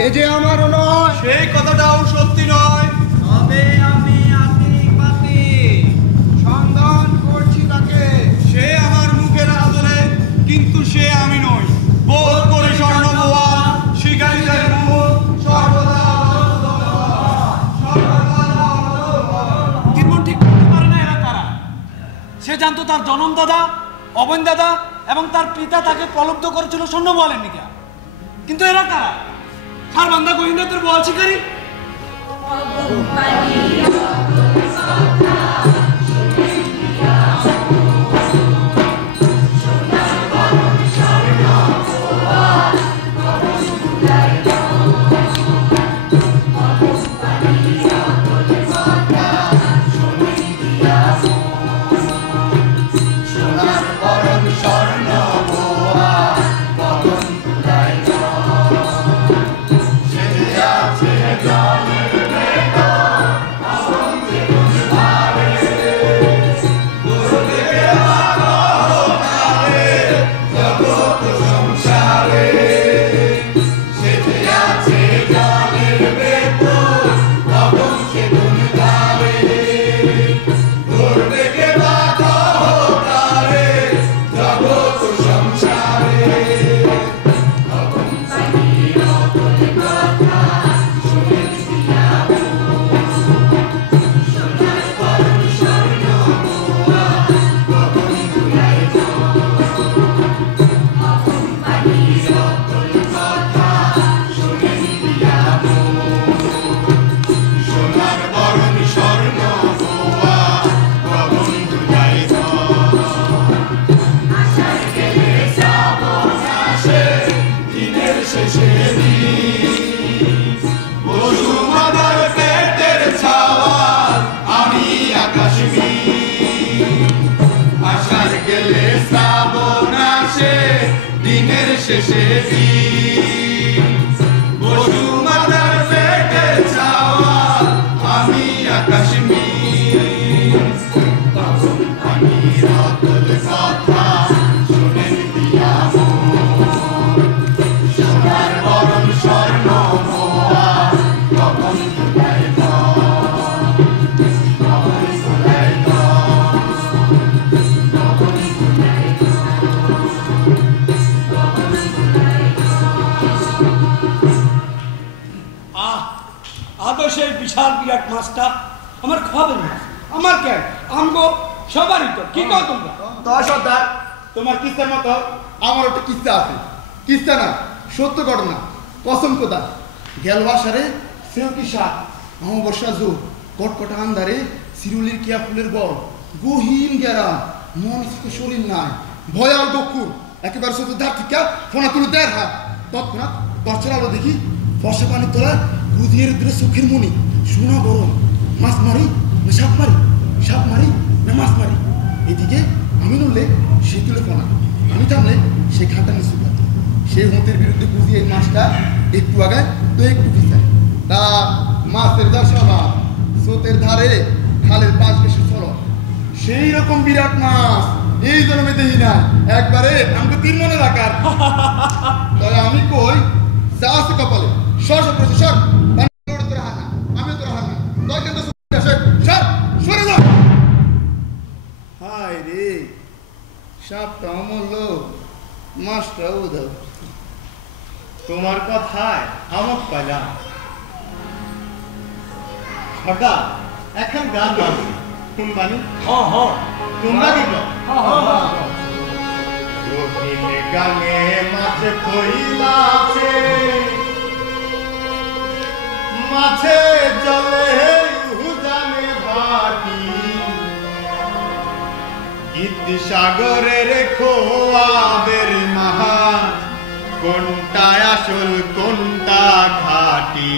সে যে আমারও নয়, সেই কথাটাও সত্যি নয়। তবে আমি আতিপাতি সন্ধান করছি তাকে। সে আমার মুখের আদলে, কিন্তু সে আমি নই। বোধ করে স্বর্ণবোয়া শিকারীদের মুখ সর্বদা জীবন ঠিক করতে পারে না এরা কারা। সে জানতো তার জনম দাদা, অবন দাদা এবং তার পিতা তাকে প্রলুব্ধ করেছিল স্বর্ণ বোয়ালের নিকা। কিন্তু এরা কারা? সারবান্ধা গোহিন্দাদের বোয়াল শিকারী। সেই বিশাল বিরাট মাছটা আমার খাবেন না। আমার কেন আমগো সবারই তো। কি কও তোমরা? তা সর্দার, তোমার কিস্তার মতো আমার একটা কিস্তা আছে। কিস্তা না, সত্য ঘটনা। কসম কোথা গেল বাসারে সেও কি সাপ অমাবস্যা জোর কটকটা আন্ধারে সিরুলির কিয়া ফুলের বল গহীন গেরাম মন শরীর নাই ভয়াল বকুর একেবারে শুধু ধার থেকে ফোনা তুলে দেয় হাত তৎক্ষণাৎ টর্চের আলো দেখি ফসে পানির তলায় গুদিয়ের দূরে চোখের মনি সোনা গরম মাছ মারি না সাপ মারি, সাপ মারি না মাছ মারি। এদিকে আমি নড়লে সে তুলে ফোনা, আমি থামলে সে ঘাটা নিচু করে। সেই হুঁতের বিরুদ্ধে বুঝিয়ে এই মাছটা একটু আগায় তো একটু পিছায়। তা মাছের যা স্বভাব, স্রোতের ধারে খালের পাশ বেশি চলো। সেই রকম বিরাট মাছ এই জন্মে দেখি না, একবারে আমাকে 3 মনে রাখার। তাই আমি কই যা আছে কপালে সর সর করেছে সর, তোর হার না আমি তোর হার না, তোর কিন্তু সর সরে যা। হায় রে, সাপটাও মরল, মাছটাও দাও। তোমার কথায় আমক পাইলাম। হঠাৎ এখন গান গাবি শুনবানি? তোমরা কি রহিম গানে মাঝে কইলাছে মাঝে জলে উজানে ভাটি গীত সাগরের খোয়াবের মাহা কোনটা আসল কোনটা খাটি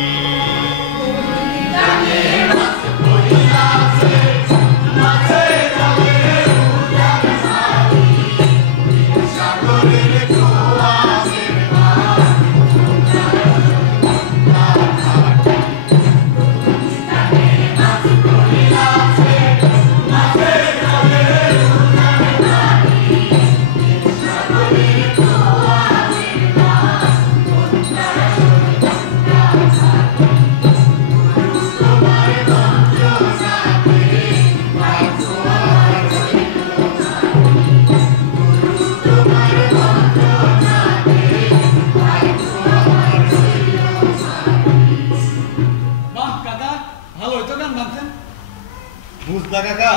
বুঝলা কাকা,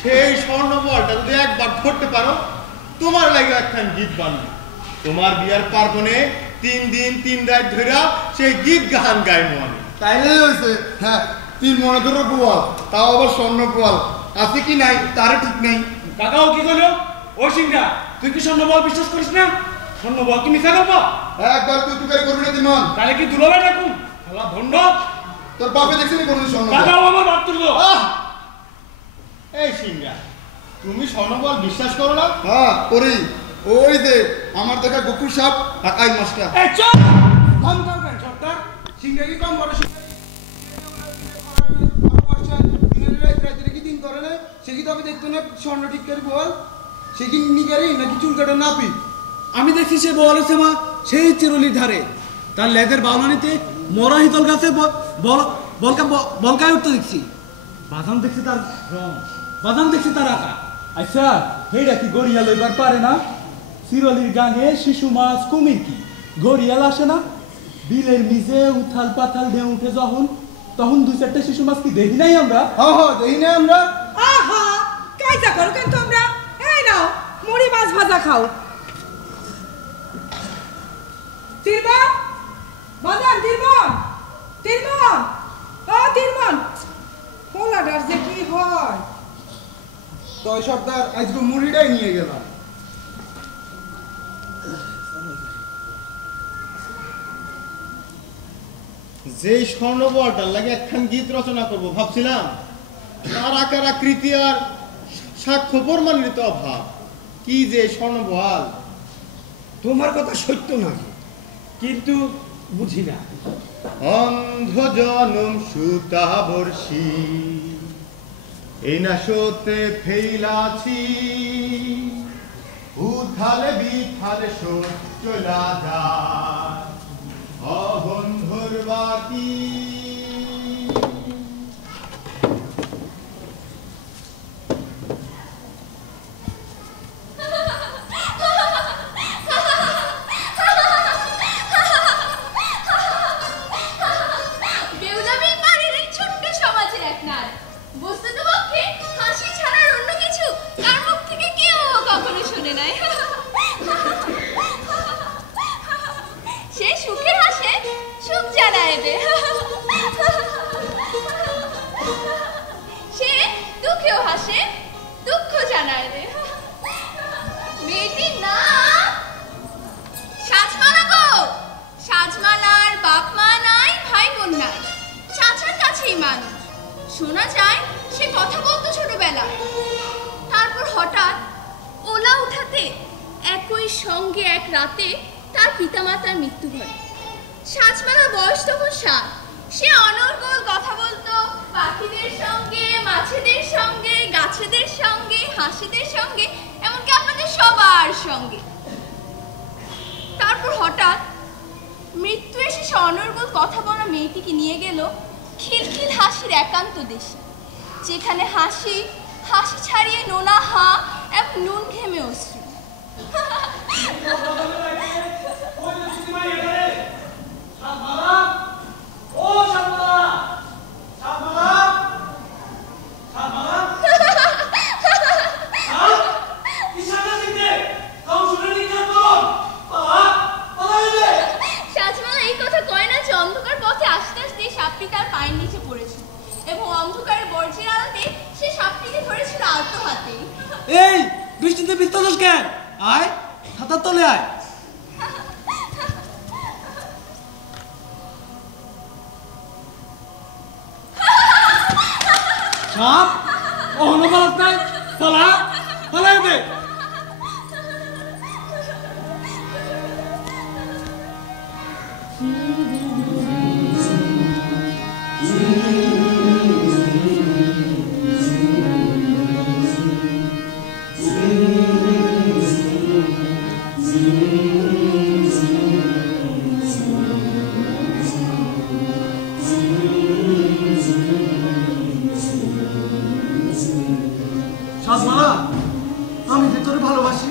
সেই স্বর্ণ বলটা যদি একবার ধরতে পারো, তোমার লাগে একখান গীত বানবে। তোমার বিয়ার পার্বণে 3 দিন 3 রাত ধরে সেই গীত গান গাইবো আমি। তাইলে হয়েছে। হ্যাঁ, 3 মনে গোয়াল, তাও আবার স্বর্ণ গোয়াল আছে কি নাই তারও ঠিক নেই। কাকাও কি করলো? ও সিংহা, তুই কি স্বর্ণবল বিশ্বাস করিস না? স্বর্ণবল কি মিথ্যা করবো? একবার তুই তুকারি করবি না দিমন, তাহলে কি দুলাভাই ডাকুন? শালা ভণ্ড! তোর বাপে দেখছিস কোনদিন স্বর্ণ? কাকাও আমার বাপ তুললো। এই সিংহা, তুমি স্বর্ণবল বিশ্বাস করো না? হ্যাঁ করি। ওই যে আমার দেখা গোকুল সাপ আকাই মাস্টার। এই চল! কম কম কেন সর্দার? সিংহা কি কম বড় সিংহা? দিন করে না, সে কি তবে দেখতো না স্বর্ণ ঠিক করে বল? সে কি নিকারি নাকি চুল কাটা নাপি? আমি দেখছি সে বলেছে মা সেই চিরুলির ধারে তার লেজের বাউলানিতে মরা হিতল গাছে বলকায় উঠতে দেখছি। বাদাম দেখছি তার রং, বাদাম দেখছি তার আঁকা। আচ্ছা হেইটা কি গড়িয়াল এবার পারে না? চিরলির গাঙে শিশু মাছ কুমির কি গড়িয়াল আসে না? বিলের মিজে উথাল পাথাল ঢেউ উঠে যখন, তখন 2-4টা শিশু মাছ কি দেখি নাই আমরা? দেখি না আমরা। আহা, কাইজা করো কেন তোমরা? এই নাও মুড়ি মাছ ভাজা খাও। তিরমন, বাজান তিরমন, তিরমন, ও তিরমন, পোলাটার যে কি হয়? তো সর্দার আজকে মুড়িটাই নিয়ে গেলাম। যে স্বর্ণবলটার লাগে একখান গীত রচনা করব ভাবছিলাম, তার আকার আকৃতি আর সাক্ষ্য প্রমাণিত অভাব। কি যে স্বর্ণবল! তোমার কথা সত্য না, কিন্তু বুঝি না। অন্ধ জনম সুতা বর্ষি, এই না সত্যে ফেইলাছি, উথালে বিথালে সত চলা যায়, অবন্ধুর বাকি। শোনা যায় সে কথা বলতো ছোটবেলায়, তারপর হঠাৎ ওলা উঠাতে একই সঙ্গে এক রাতে তার পিতামাতার মৃত্যু ঘটে। সাজমালার বয়স তখন 7। সে অনর্গল কথা বলতো পাখিদের সঙ্গে, মাছেদের সঙ্গে, গাছেদের সঙ্গে, হাসিদের সঙ্গে, এমনকি আপনাদের সবার সঙ্গে। তারপর হঠাৎ মৃত্যু এসে সে অনর্গল কথা বলা মেয়েটিকে নিয়ে গেল খিলখিল হাসির একান্ত দেশে, যেখানে হাসি হাসি ছাড়িয়ে নোনা হা এবং নুন ঘেমে অশ্রু। সাজমালা এই কথা কয় না যে অন্ধকার পথে আস্তে আস্তে সাপটি তার পায়ের নিচে পড়েছিল এবং অন্ধকারে বর্জ্যের আলোতে সে সাপটিকে ধরেছিল আলতো হাতে। এই বৃষ্টিতে ভিজতেছিস কেন? আয় ছাতার তলে আয়। সাপ ওহনো পালাস নাই, পালা পালাই দে। সাজমালা, আমি ভিতরে ভালোবাসি।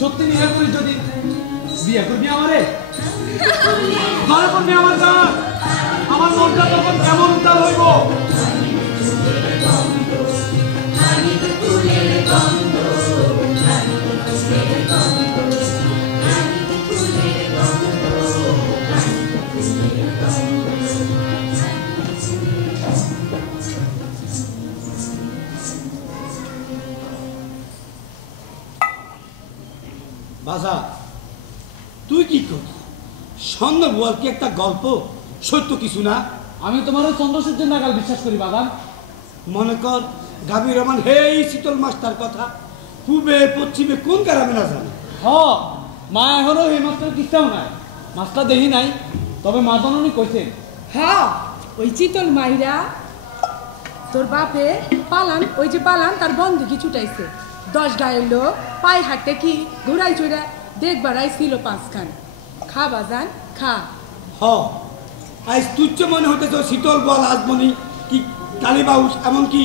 সত্যি বিয়ে করি যদি বিয়ে করবি আমারে ঘরে করবি আমার গান আমার মনটা তখন কেমন উত্তাল হইব বাজা তুই কি কর সন্ধ্যা বল কি একটা গল্প সত্য কিছু না আমি তোমার চন্দ্রসূর্যের নাগাল বিশ্বাস করি বাগান মনে কর গাভীর রহমান হেই শীতল মাস্টার কথা পূবে পশ্চিমে কোন গ্রামে না জানে হ মা এখনো এই মাস্টার কিস্তাও নাই মাস্টার দেখি নাই তবে মা জননী কইছে হ্যাঁ ওই চিতল মাইরা তোর বাপে পালান ওই যে পালান তার বন্ধুকে ছুটাইছে 10 গায়ের লোক পায়ে হাঁটতে কি ঘুরাই চুরা দেখবার আইছিল 5 খান খা বাজান খা হ আজ তুচ্ছ মনে হতেছ শীতল বল আজমনি কি কালীবাউস এমনকি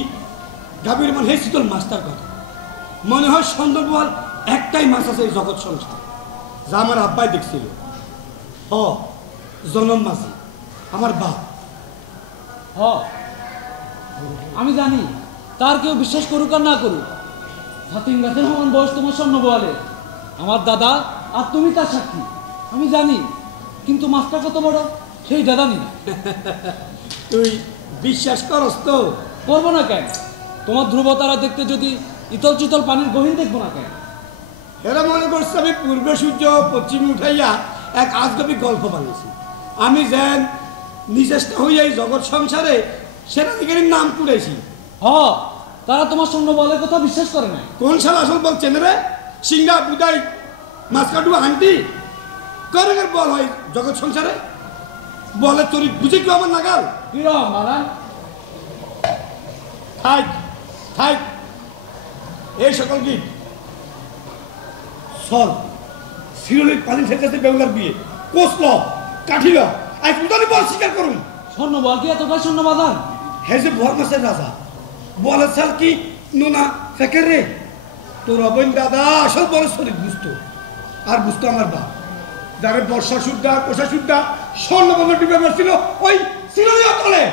গাভীর রহমান হে শীতল মাস্টার কথা মনে হয় সন্ধ্যা বল একটাই মাছ আছে এই জগৎ সংসার যা আমার আব্বাই দেখছিল হ জনম মাঝি আমার বাপ হ আমি জানি তার কেউ বিশ্বাস করুক আর না করুক হাতিম গাছের সমান বয়স তোমার স্বর্ণ বলে আমার দাদা আর তুমি তার সাক্ষী আমি জানি কিন্তু মাছটা কত বড় সেই দাদা নি তুই বিশ্বাস করস তো করবো না কেন তোমার ধ্রুবতারা দেখতে যদি ইতল চিতল পানির গহীন দেখবো না কেন এরা মনে করছে আমি পূর্বে সূর্য পশ্চিমে উঠাইয়া এক আজগবি গল্প বানিয়েছি আমি যেন নিচেষ্টা হইয়া এই জগৎ সংসারে সেনাধিকারীর নাম তুলেছি হ তারা তোমার স্বর্ণ বলের কথা বিশ্বাস করে না কোন সাল আসল বল চেনে রে সিংহা বুদাই মাছকাটু আন্টি করে বল হয় জগৎ সংসারে বলে তোর বুঝে কেউ আমার নাগাল কিরম মারান থাক থাক এই সকল কি চল শিরোলির পানি ঠেকাতে বেউলার বিয়ে কোসল কাঠিল আজ উদানি বল স্বীকার করুন স্বর্ণ বল কি এতটা স্বর্ণ বাজান হে যে ভর মাসের রাজা বলে স্যার কি নোনা ফেকের রে তোর অবৈন দাদা আসল বড় শরীর বুঝতো আর বুঝতো আমার বাপ যারে বর্ষা সুদ্ধা কোষা সুদ্ধা স্বর্ণ বন্ধ টিপে মারছিল ওই শিরোলি তলে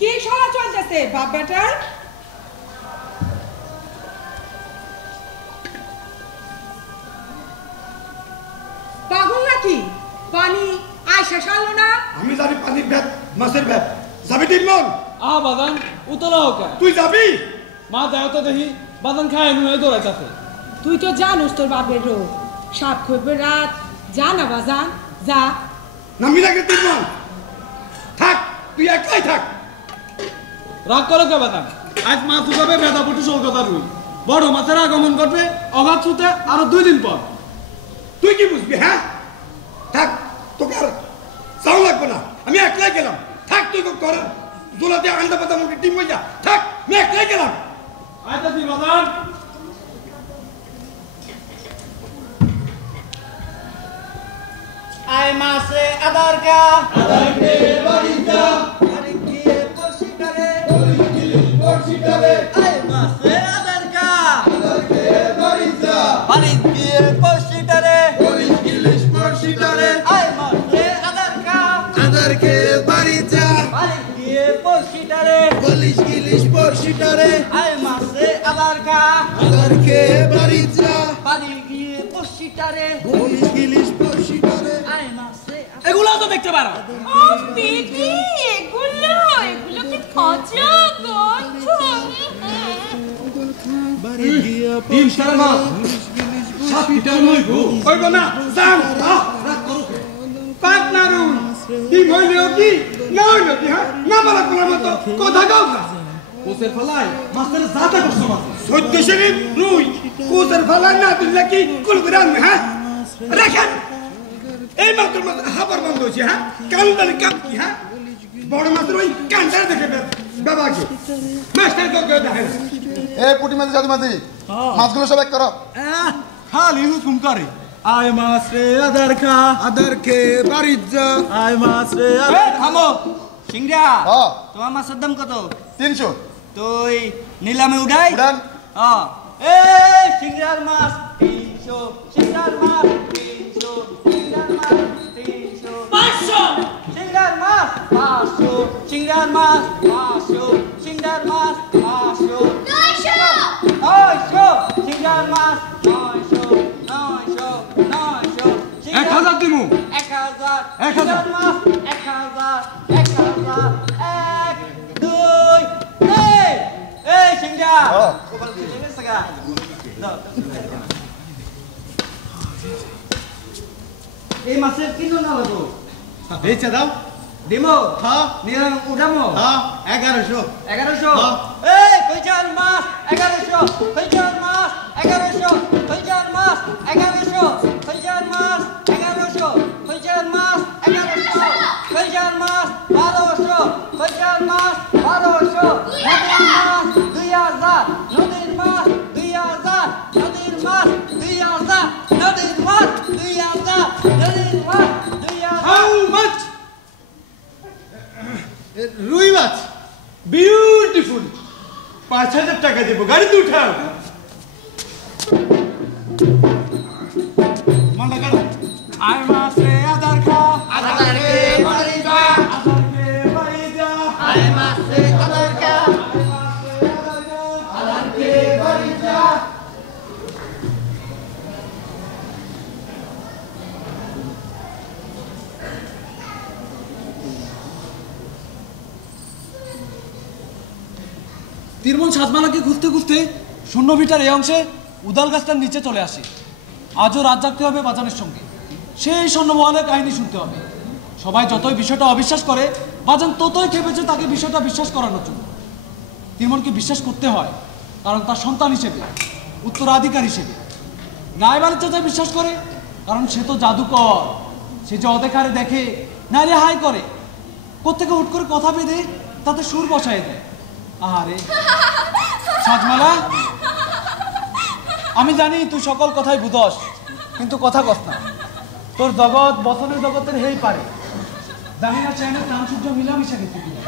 কি সরা চলতেছে বাপ বেটার পাগল নাকি পানি আয়সা সারলো না আমি জানি পানির ভেদ মাছের ভেদ যাবি তিনমন আ বাজান উতলা হোক তুই যাবি মা যাও তো দেখি বাজান খায় নুয়ে দৌড়াইতাছে তুই তো জানোস তোর বাপের রোগ সাপ খুঁজবে রাত যা না বাজান যা নামি রাখে তিনমন থাক তুই একলাই থাক রাগ করো কে বাজান আজ মা তুকাবে বেদা পটু সলকতা রুই বড় মাছের আগমন করবে অগাধ ছুতে আরো 2 দিন পর তুই কি বুঝবি হ্যাঁ থাক তোকে আর যাও লাগবে না আমি একলাই গেলাম থাক তুই কর দোলাতে আন্দা পাতা মুখে টিম হয়ে যা থাক আমি একলাই গেলাম আইতাছি বাজান আয় মাসে আদার কা আদার কে বাড়ি যা আরে গিয়ে পশিটারে পড়শিটারে আয় মাসে আদার কা আদার কে বাড়ি যা আরে গিয়ে পশিটারে পুলিশ গিলিশ পড়শিটারে আয় মাসে আদার কা আদার কে বাড়ি যা আরে গিয়ে পশিটারে পুলিশ গিলিশ পড়শিটারে আয় মাসে আদার কা আদার কে বাড়ি যা আরে গিয়ে পশিটারে পুলিশ গিলিশ পড়শিটারে আয় মাসে এগুলো তো দেখতে পারো ও দিদি এগুলো কি মজা বাড়ি গিয়া তিন সারা মা সাতটা নইবো কইব না যান পাট না রুই কি হইলো কি না হইলো কি হ্যাঁ না বলা কোলার মতো কথা গাও না কোসের ফলাই মাস্টার জাতা কষ্ট মারছে 14 শরীফ রুই কোসের ফালা না দিলে কি কুল করে আনবে হ্যাঁ রাখেন এই মাত্র মাছ হাবার বন্ধ হয়েছে হ্যাঁ কালুদারি কাপ কি হ্যাঁ বড় মাছের ওই কান্দারে দেখে বাবাকে মাছটা দেখে দেখে এ পুটি মাঝি জাদু মাঝি মাছগুলো সব এক করো খালি হুকুম করে আয় মাছ রে আদার খা আদার খে বাড়ির যা আয় মাছ রে থামো সিংড়া হ্যাঁ তোমার মাছের দাম কত 300 তুই নিলামে উঠাই উড়ান হ্যাঁ এ সিংড়ার মাছ 300 সিংড়ার মাছ 300 সিংড়ার মাছ 300 500 সিংড়ার মাছ 500 সিংড়ার মাছ 500 সিংড়ার মাছ 500 900 সিংড়ার মাছ 900 1000 দিমু 1000 1000 মাছ 1000 1 2 এই সিংড়া কোবাল ছেলে সাগা দাও এই মাছের কিলো না লাগো বেচে দাও দিমো হ্যাঁ নিলাম উঠামো হ্যাঁ 1100 1100 এই কইজান মাছ 1100 কইজান মাছ 1100 কইজান মাছ 1100 কইজান মাছ 1100 কইজান মাছ 1100 কইজান মাছ 1200 কইজান মাছ 1200 নদীর মাছ 2000 নদীর মাছ 2000 নদীর মাছ 2000 নদীর মাছ 2000 হাউ মাছ রুই মাছ বিউটিফুল 5000 টাকা দেব গাড়িতে উঠাও মান্ডা কাটো আয় মাছ রে আদার খা আদার কে বাড়ি যা আদার কে বাড়ি যা আয় মাছ রে আদার কা আদার কে বাড়ি যা তিরমন সাজমালাকে খুঁজতে খুঁজতে শূন্য ভিটার এই অংশে উদাল গাছটার নিচে চলে আসে। আজও রাত জাগতে হবে বাজানের সঙ্গে, সেই স্বর্ণমহলের কাহিনী শুনতে হবে। সবাই যতই বিষয়টা অবিশ্বাস করে, বাজান ততই খেপেছে তাকে বিষয়টা বিশ্বাস করানোর জন্য। তিরমনকে বিশ্বাস করতে হয়, কারণ তার সন্তান হিসেবে, উত্তরাধিকার হিসেবে। নাইবালের চাচা বিশ্বাস করে, কারণ সে তো জাদুকর। সে যে অদেখারে দেখে, নাইলে হাই করে, কোত্থেকে হুট করে কথা বেঁধে তাতে সুর বসায় দেয়। আরে সাজমালা, আমি জানি তুই সকল কথাই বুঝস, কিন্তু কথা কস না। তোর জগৎ বসনের জগতের হেই পারে, জানি না চাই না প্রাণ সূর্য মিলামিশা গেছি কিনা।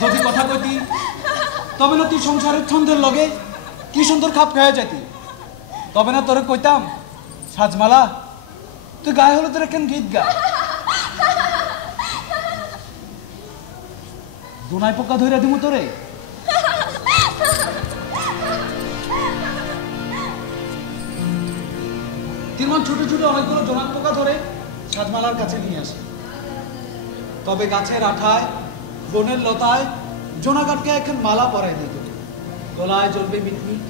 যদি কথা কইতি তবে না তুই সংসারের ছন্দের লগে কি সুন্দর খাপ খেয়ে যেতি। তবে না তোরে কইতাম, সাজমালা তুই গায়ে হলুদের একখান গীত গা। দোনাই পোকা ধরে দিমু তোরে। তিরমান ছোট ছোট অনেকগুলো জোনাক পোকা ধরে সাজমালার কাছে নিয়ে আসে। তবে গাছের আঠায়, বনের লতায় জোনাকাটকে এখন মালা পরাই দিত। গলায় জ্বলবে মিটমিট,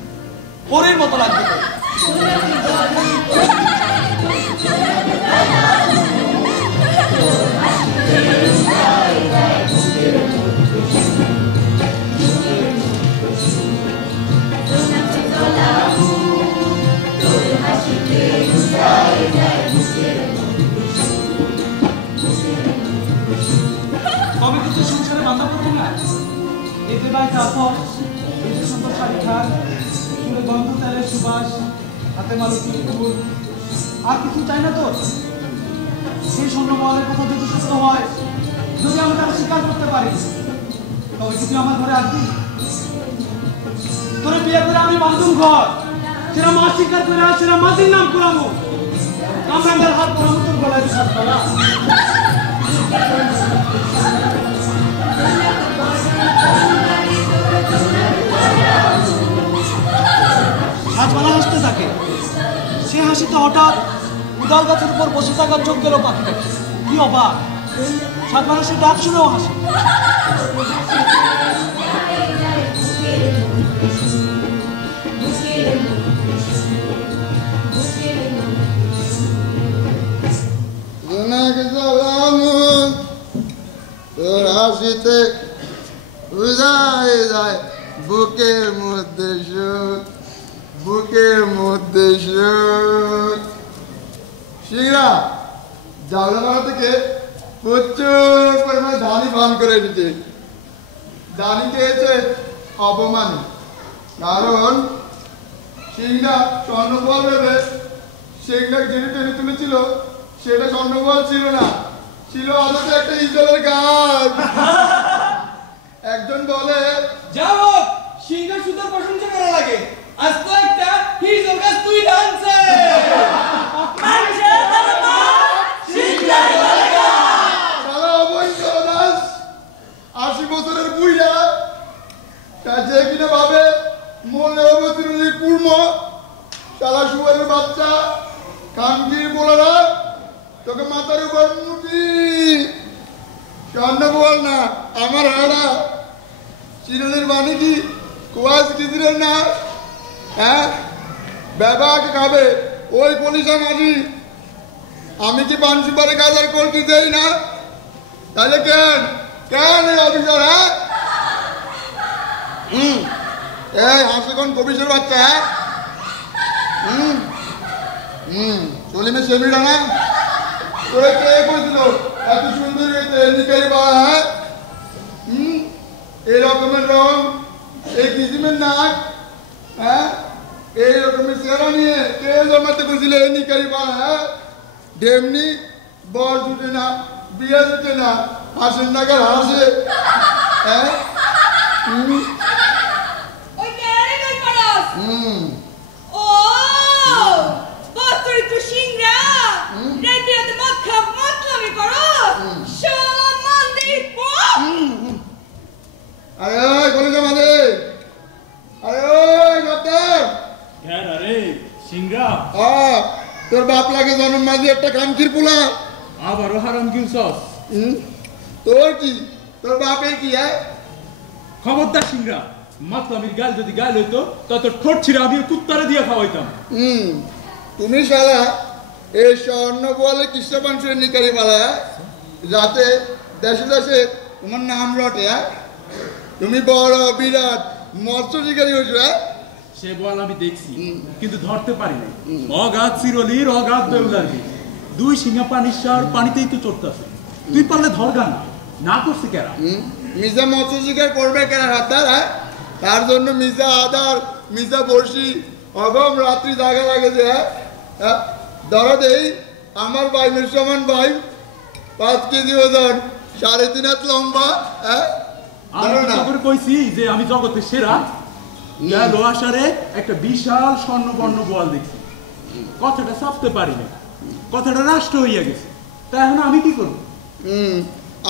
পরের মতো লাগবে। তবে কিন্তু সংসারে বাধা করবো না। এতে ভাই কাপড়, এতে সুন্দর শাড়ি খান, চুলে গন্ধ তেলের সুবাস, হাতে মালতি ফুল, আর কিছু চাই না তোর। সেই স্বর্ণমহলের কথা যদি সত্য হয়, যদি আমি তারা স্বীকার করতে পারি, তবে যদি আমার ঘরে আসবি, তোরে বিয়ে করে আমি বান্ধব ঘর, সেটা মা স্বীকার করে, সেটা মাটির নাম করাবো। কামরাঙ্গার হাত করাবো তোর গলায় বিশ্বাস করা। সাজমালা হাসতে থাকে। সে হাসিতে হঠাৎ উদাল গাছের উপর বসে থাকার চোখ গেল পাখিটা। কি অবাক! সাজমালা সে ডাক শুনেও হাসে। তোর হাসিতে উদায় যায় বুকের মধ্যে সুখ, বুকের মধ্যে সুখ। শিরা জাগলাপাড়া থেকে প্রচুর পরিমাণে ধানই পান করে এসেছে। ধানই খেয়েছে অপমান, কারণ সিংহা স্বর্ণবল ভেবে সিংহা যেটা টেনে তুলেছিল সেটা স্বর্ণবল ছিল না, ছিল আলাদা একটা ইজলের গাছ। একজন বলে যাও সিংহ সুন্দর প্রশংসা করা লাগে, আজ তো একটা হিজল গাছ তুই ডানছে সারা অবৈধ দাস 80 বছরের বুড়া যে কিনা ভাবে মনে অবতীর্ণের কুর্ম সারা শুয়ারের বাচ্চা কানকির বলারা তোকে মাথার উপর মুঠি স্বর্ণ বল না আমার হাড়া চিরনের বাণী কি কুয়াশ কিদিরের না, হ্যাঁ ব্যাপাকে খাবে ওই পলিশা মাঝি। আমি কি পান সুপারি গাজার কলটি দেই না? তাহলে কেন কেন এই অফিসার? হ্যাঁ এই হাসে কোন কবিসের বাচ্চা? চলিমে সেমিটা না তোরে কে করেছিল এত সুন্দর নিকারি বা? হ্যাঁ এই রকমের রং, এই কিসিমের নাক, হ্যাঁ এই রকমের চেহারা নিয়ে কে জমাতে করেছিল এই নিকারি বা? হ্যাঁ ডেমনি বর জুটে না, বিয়ে জুটে না, হাসের নাগার হাসে। হ্যাঁ আরে ওই কলিজা মাঝে, আরে ওই ডাক্তার সিংহা তোর বাপ লাগে জন্ম মাঝে একটা কানকির পোলা, আবারও হারাম কিনছস। তোর কি তোর বাপের কি? হ্যাঁ খবরদার সিংহা, মাতলামির গাল যদি গাল হইতো তত ঠোঁট ছিঁড়ে আমি কুত্তারে দিয়ে খাওয়াইতাম। তুমি শালা এই স্বর্ণ বলে কৃষ্ণপাঞ্চের নিকারি পালা যাতে দেশে দেশে তোমার নাম রটে। হ্যাঁ তুমি বড় বিরাট মৎস্য শিকারী হয়েছো। হ্যাঁ সে বল আমি দেখছি কিন্তু ধরতে পারি নাই। অগাধ চিরলির অগাধ বেউলার দুই সিংহা পানির সার পানিতেই তো চড়তেছে, তুই পারলে ধরগা না করছে কেরা? মিজা মৎস্য শিকার করবে কেরা হাতার? হ্যাঁ তার জন্য মিজা আদার মিজা বর্ষি অগম রাত্রি জাগা লাগে যে। হ্যাঁ ধরো দেই আমার বাইমের সমান বাই 5 কেজি ওজন, 3.5 হাত লম্বা। হ্যাঁ আমি কইছি যে আমি জগতের সেরা। গেল আসারে একটা বিশাল স্বর্ণবর্ণ বোয়াল দেখছি, কথাটা চাপতে পারি না, কথাটা রাষ্ট্র হইয়া গেছে। তা এখন আমি কি করব?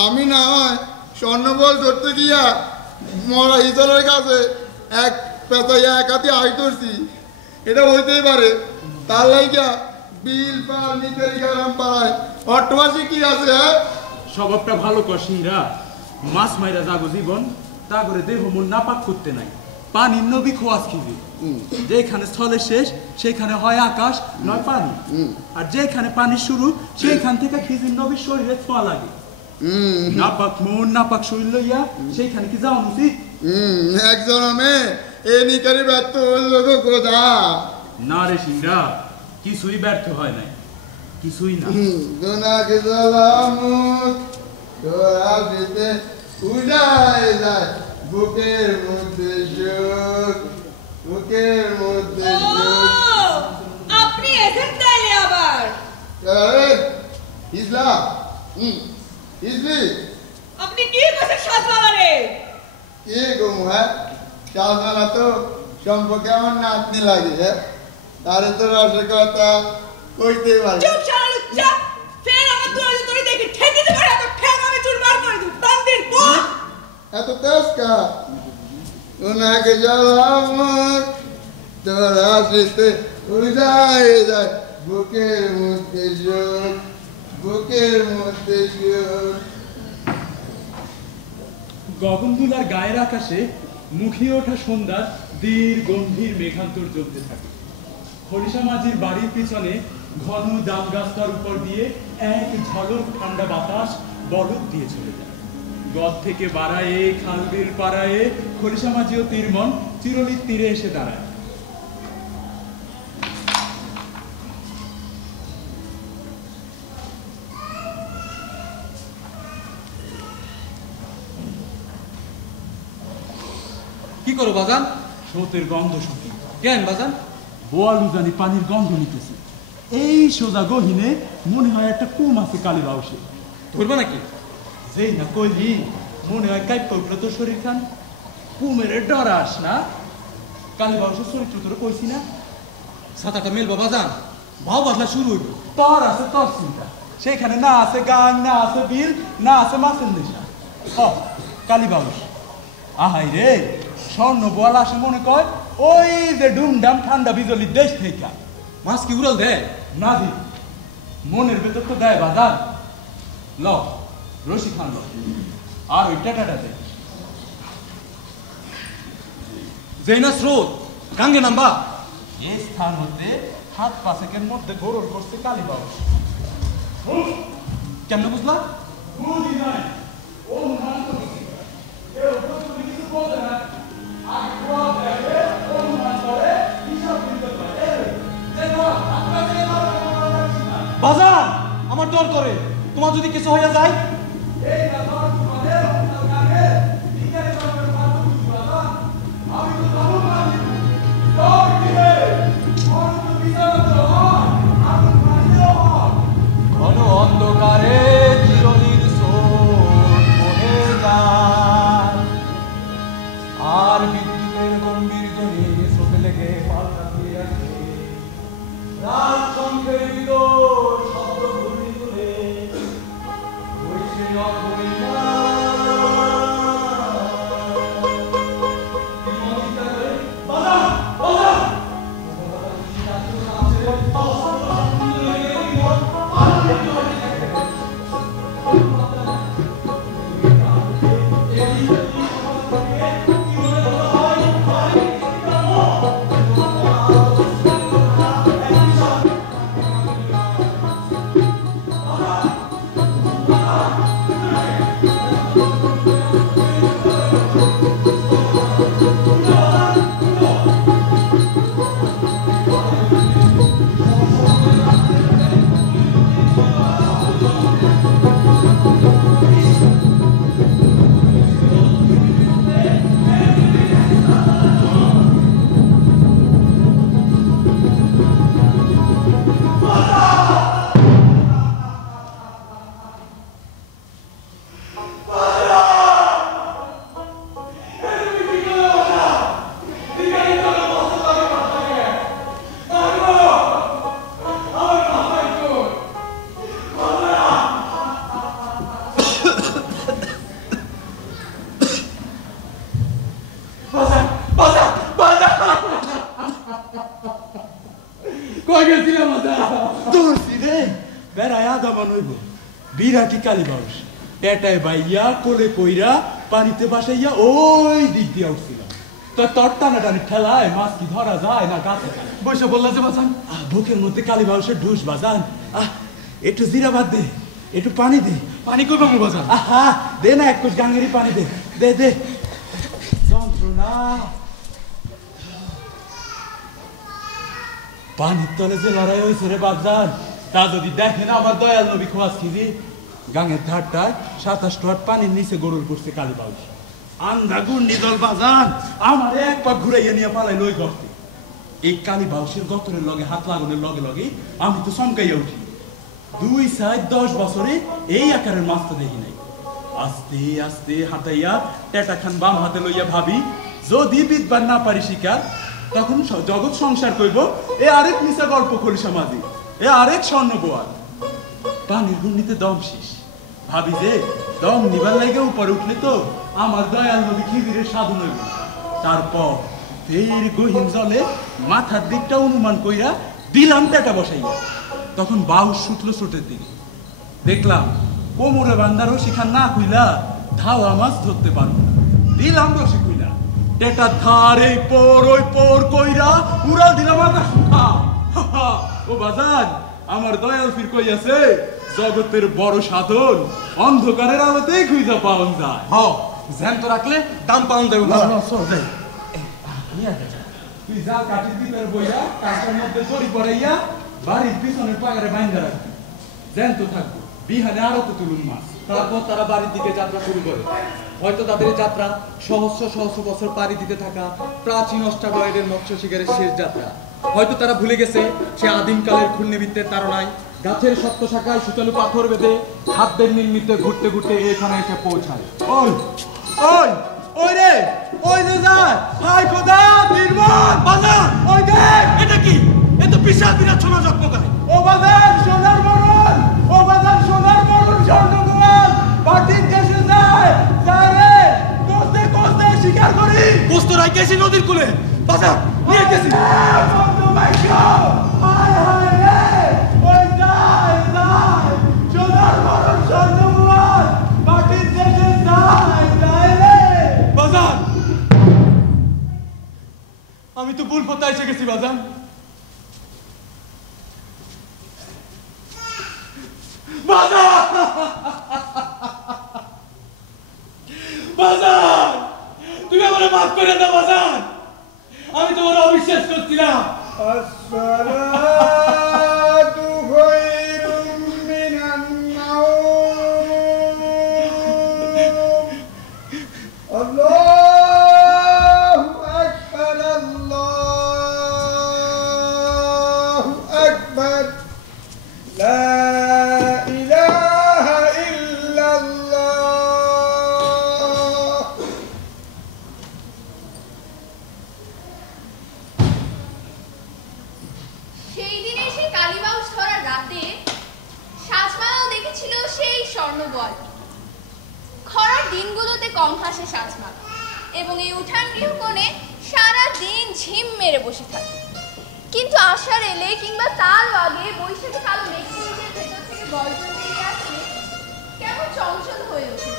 আমি না হয় স্বর্ণবল ধরতে গিয়া মরা ইজলের কাছে এক পেঁচাইয়া এক হাতে আই ধরছি, এটা হইতেই পারে। তার লাইগা বিল পাল নিকারি গেলাম পাড়ায় অট্টবাসী কি আছে? হ্যাঁ স্বভাবটা ভালো কর সিংহা, মাছ মাইরা যাগো জীবন তা করে দেহ মন নাপাক করতে নাই। পানির নবী খোয়াজ খিবি, যেখানে স্থলের শেষ সেখানে হয় আকাশ নয় পানি, আর যেখানে পানির শুরু সেইখান থেকে খিজির নবীর শরীরে ছোঁয়া লাগে। নাপাক মন নাপাক শরীর লইয়া সেইখানে কি যাওয়া উচিত? একজন আমি এই নিকারি ব্যর্থ হইল কোথা? না রে সিংহা, কিছুই ব্যর্থ হয় নাই, কিছুই না। দোনাকে সালামুত তোরা দিতে উড়ায় যায় বুকের মধ্যে সুখ, বুকের মধ্যে সুখ। আপনি এসেন তাইলে আবার? ইসলাম ইসলি আপনি কি কইছেন সাজবালা রে? কি গো? হ্যাঁ সাজবালা তো সম্পর্কে আমার নাতনি লাগে। হ্যাঁ তারে তো রসের কথা কইতেই পারে। চুপ শালা লুচ্চা, ফের আমার তোরে দেখে ঠেকে দিতে পারে, তো ঠ্যাং আমি চুরমার করে দেব। বান্দির পুত এত তেজ কা? ওনাকে জ্বালামত তোরা আসিতে উড়ায় যায় বুকের মধ্যে সুখ, বুকের মধ্যে সুখ। গগনদুলার গায়ের আকাশে মুখিয়ে ওঠা সন্ধ্যার দীর গম্ভীর মেঘান্তর জ্বলতে থাকে। খলিশা মাঝির বাড়ির পিছনে ঘন জাম গাছটার উপর দিয়ে এক ঝলক ঠান্ডা বাতাস বলক দিয়ে চলে যায়। গদ থেকে বাড়ায়ে খাল বিল পাড়ায়ে খলিশা মাঝি ও তীরমন চিরলির তীরে এসে দাঁড়ায়। করো বাজান? স্রোতের গন্ধ শুকি। কেন বাজান? বোয়ালু জানি পানির গন্ধ নিতেছে। এই সোজা গহিনে মনে হয় একটা কুম আছে কালীবাউসে। ধরবে নাকি? যেই না কইলি মনে হয় কাইপ উঠলো তোর শরীর খান। কুমের ডরাস না, কালীবাউসের চরিত্র তোর কইছি না। সাঁতারটা মেলবো বাজান, ভাও বাদলা শুরু হইব। তোর আছে তোর চিন্তা, সেখানে না আছে গান, না আছে বিল, না আছে মাছের নেশা। কালীবাউস আহাই রে, স্বর্ণ বোয়াল আসে মনে কয় ওই যে ডুমডাম ঠান্ডা বিজলির দেশ থেকে। মাছ কি উড়াল দেয়? না দি মনের ভেতর তো দেয় বাজার। ল রশি খান ল, আর ওই টাটাটা দে। যেই না স্রোত গাঙ্গে নামবা। এই স্থান হতে হাত পাশেকের মধ্যে গরর করছে কালীবাউস। কেমনে বুঝলা? বাজান আমার ডর করে, তোমার যদি কিছু হইয়া যায়। ঘন অন্ধকারে চিরনির স্রোত বহে যায়, আর বিদ্যুতের গম্ভীর ধ্বনি স্রোতে লেগে পাল্টা দিয়ে আসে। রাত শঙ্খের ভিতর শব্দ ঘূর্ণি তুলে বইছে অঘরিণা। বিরাটি কালীবাউস পেটায় বাইয়া কোলে কইরা পানিতে বাসাইয়া ওই দিক দিয়ে উঠছিল। তো তোর টানাটানি ঠেলায় মাছ কি ধরা যায় না গাছে বসে বললা যে বাজান বুকের মধ্যে কালীবাউসের ঢুস বাজান। একটু জিরা বাদ দে, একটু পানি দে। পানি করবো মু বাজান? আহা দে না, এক কোষ গাঙ্গেরি পানি দে, দে দে। যন্ত্রণা পানির তলে যে লড়াই হয়েছে রে বাজান, তা যদি দেখে না আমার দয়াল নবী খোয়াজ খিজি। গাঙের ধারটায় 27 টন পানির নিচে গরুর করছে কালীবাউস। আন্ধা গুন্ডি দল বাজান আমার এক পা ঘুরাইয়া নিয়ে পালাই লই করতে। এই কালীবাউসের গতরের লগে হাত লাগানোর লগে লগে আমি তো চমকাইয়া উঠি। 2-10 বছরে এই আকারের মাছ তো দেখি নাই। আস্তে আস্তে হাতাইয়া টেটা খান বাম হাতে লইয়া ভাবি যদি বিদবার না পারি শিকার, তখন জগৎ সংসার কইব এ আরেক মিশা গল্প করি সমাজে, এ আরেক স্বর্ণ বোয়াল। পানির ঘূর্ণিতে দম শেষ, ভাবি যে দম নিবার লাগে উপরে উঠলে তো আমার দয়াল নবী খিদিরের সাধন হইব। তারপর ফের গহীন জলে মাথার দিকটা অনুমান কইরা দিলাম টেটা বসাইয়া। তখন বাউস ছুটলো স্রোতের দিকে, দেখলাম কোমরে বান্ধা রশি খান না খুইলা ধাওয়া মাছ ধরতে পারবো না। দিলাম রশি খুইলা টেটা ধার এই পর কইরা উড়াল দিলাম আকাশ। ও বাজান আমার দয়াল ফির কইয়াছে জগতের বড় সাধন অন্ধকারের আলোতেই খুঁজা পাওয়া যায়। হ জ্যান্ত রাখলে দাম পাওয়া যাবে। তুই যা কাঠির ভিতরে বইয়া কাঠের মধ্যে দড়ি পড়াইয়া বাড়ির পিছনের পাগারে বাইন্ধা রাখবি, জ্যান্ত থাকবো। বিহানে আরো তো তুলুন মাছ। তারপর তারা বাড়ির দিকে যাত্রা শুরু করে। হয়তো তাদের যাত্রা সহস্র সহস্র বছর পাড়ি দিতে থাকা প্রাচীন অষ্টাদয়ের মৎস্য শিকারের শেষ যাত্রা। হয়তো তারা ভুলে গেছে সে আদিমকালের ঘূর্ণিবৃত্তের তাড়নায় গাছের শক্ত শাখায় সুচালু পাথর বেঁধে খাদ্যের নির্মিতে ঘুরতে ঘুরতে এখানে এসে পৌঁছায়। ওই ওই ওই রে ওই যে যায় হাই খোদা নির্মল বাজার ওই দেখ এটা কি এ তো বিশাল বিরাট সোনা জগমগায় ও বাজার সোনার মরণ ও বাজার সোনার মরণ স্বর্ণগোয়াল বাটির দেশে যায় যায় রে কোস্তে কোস্তে শিকার করি কোস্ত রাইকেছি নদীর কূলে বাজার নিয়ে গেছি বন্ধু ভাইগো হায় হায় রে ওই যায় যায় সোনার মরণ স্বর্ণগোয়াল বাটির দেশে যায় যায় রে বাজার আমি তো ভুল পথে এসে গেছি বাজার বাজার বাজার তুমি আমার মাফ করে দাও বাজার আমি তোমার অবিশ্বাস করছিলাম আসসালাতু খায়রুম মিনান নাওম আল্লাহু আকবার আল্লাহু আকবার লা খরার দিনগুলোতে কম হাসে সাজমা এবং এই উঠান গৃহকোণে সারা দিন ঝিম মেরে বসে থাকে। কিন্তু আষাঢ় এলে কিংবা তার আগে বৈশাখী কালো মেঘের ভেতর থেকে গর্জন বেরিয়ে আসলে কেমন চঞ্চল হয়ে ওঠে।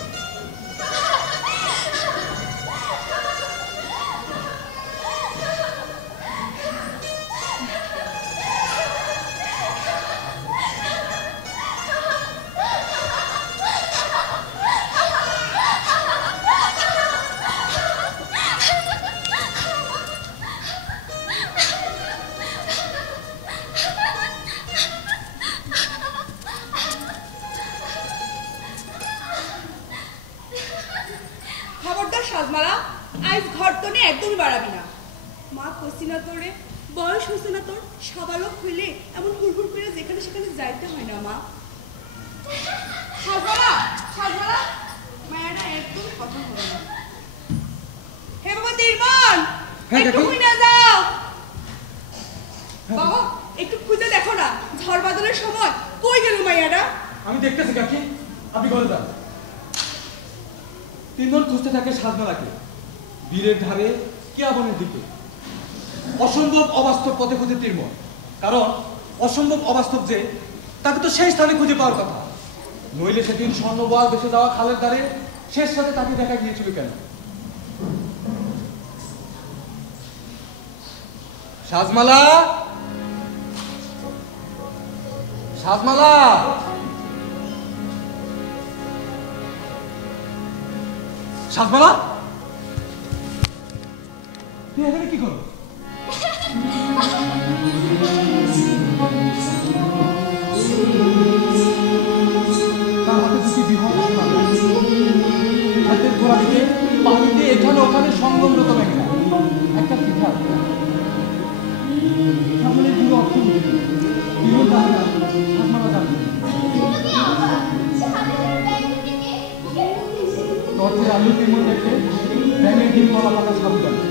বয়স হয়েছে না তোর সাবালক হইলে এমন হুড়হুড় করে যেখানে সেখানে যাইতে হয় না মা সাজমালা সাজমালা মায়াটা একদম কথা বলে না হে বাবা নির্মল একটু খুঁজে যাও বাবা একটু খুঁজে দেখো না ঝড় বাদলের সময় কই গেল মায়াটা আমি দেখতেছি কাকি আপনি ঘরে যান তিনজন খুঁজতে থাকে সাজমালাকে বীরের ধারে কিয়াবনের দিকে অসম্ভব অবাস্তব পথে খুঁজে তীর্মল কারণ অসম্ভব অবাস্তব যে তাকে তো সেই স্থানে খুঁজে পাওয়ার কথা নইলে সেদিন স্বর্ণবল ভেসে যাওয়া খালের ধারে শেষ সাথে তাকে দেখা গিয়েছিল কেন সাজমালা সাজমালা সাজমালা তুই এখানে কি করো তার হাতে দুটি বিহন হাতের ঘোড়া দিকে পানিতে এখানে ওখানে সংগমরত মেঘনা একটা পিঠা সামনে পুরো অর্থ বিহন দাঁড়া সাজমালা যাবে টর্চের আলু তিমন দেখে ব্যাঙের ডিম কলা পাতা সাবু যাবে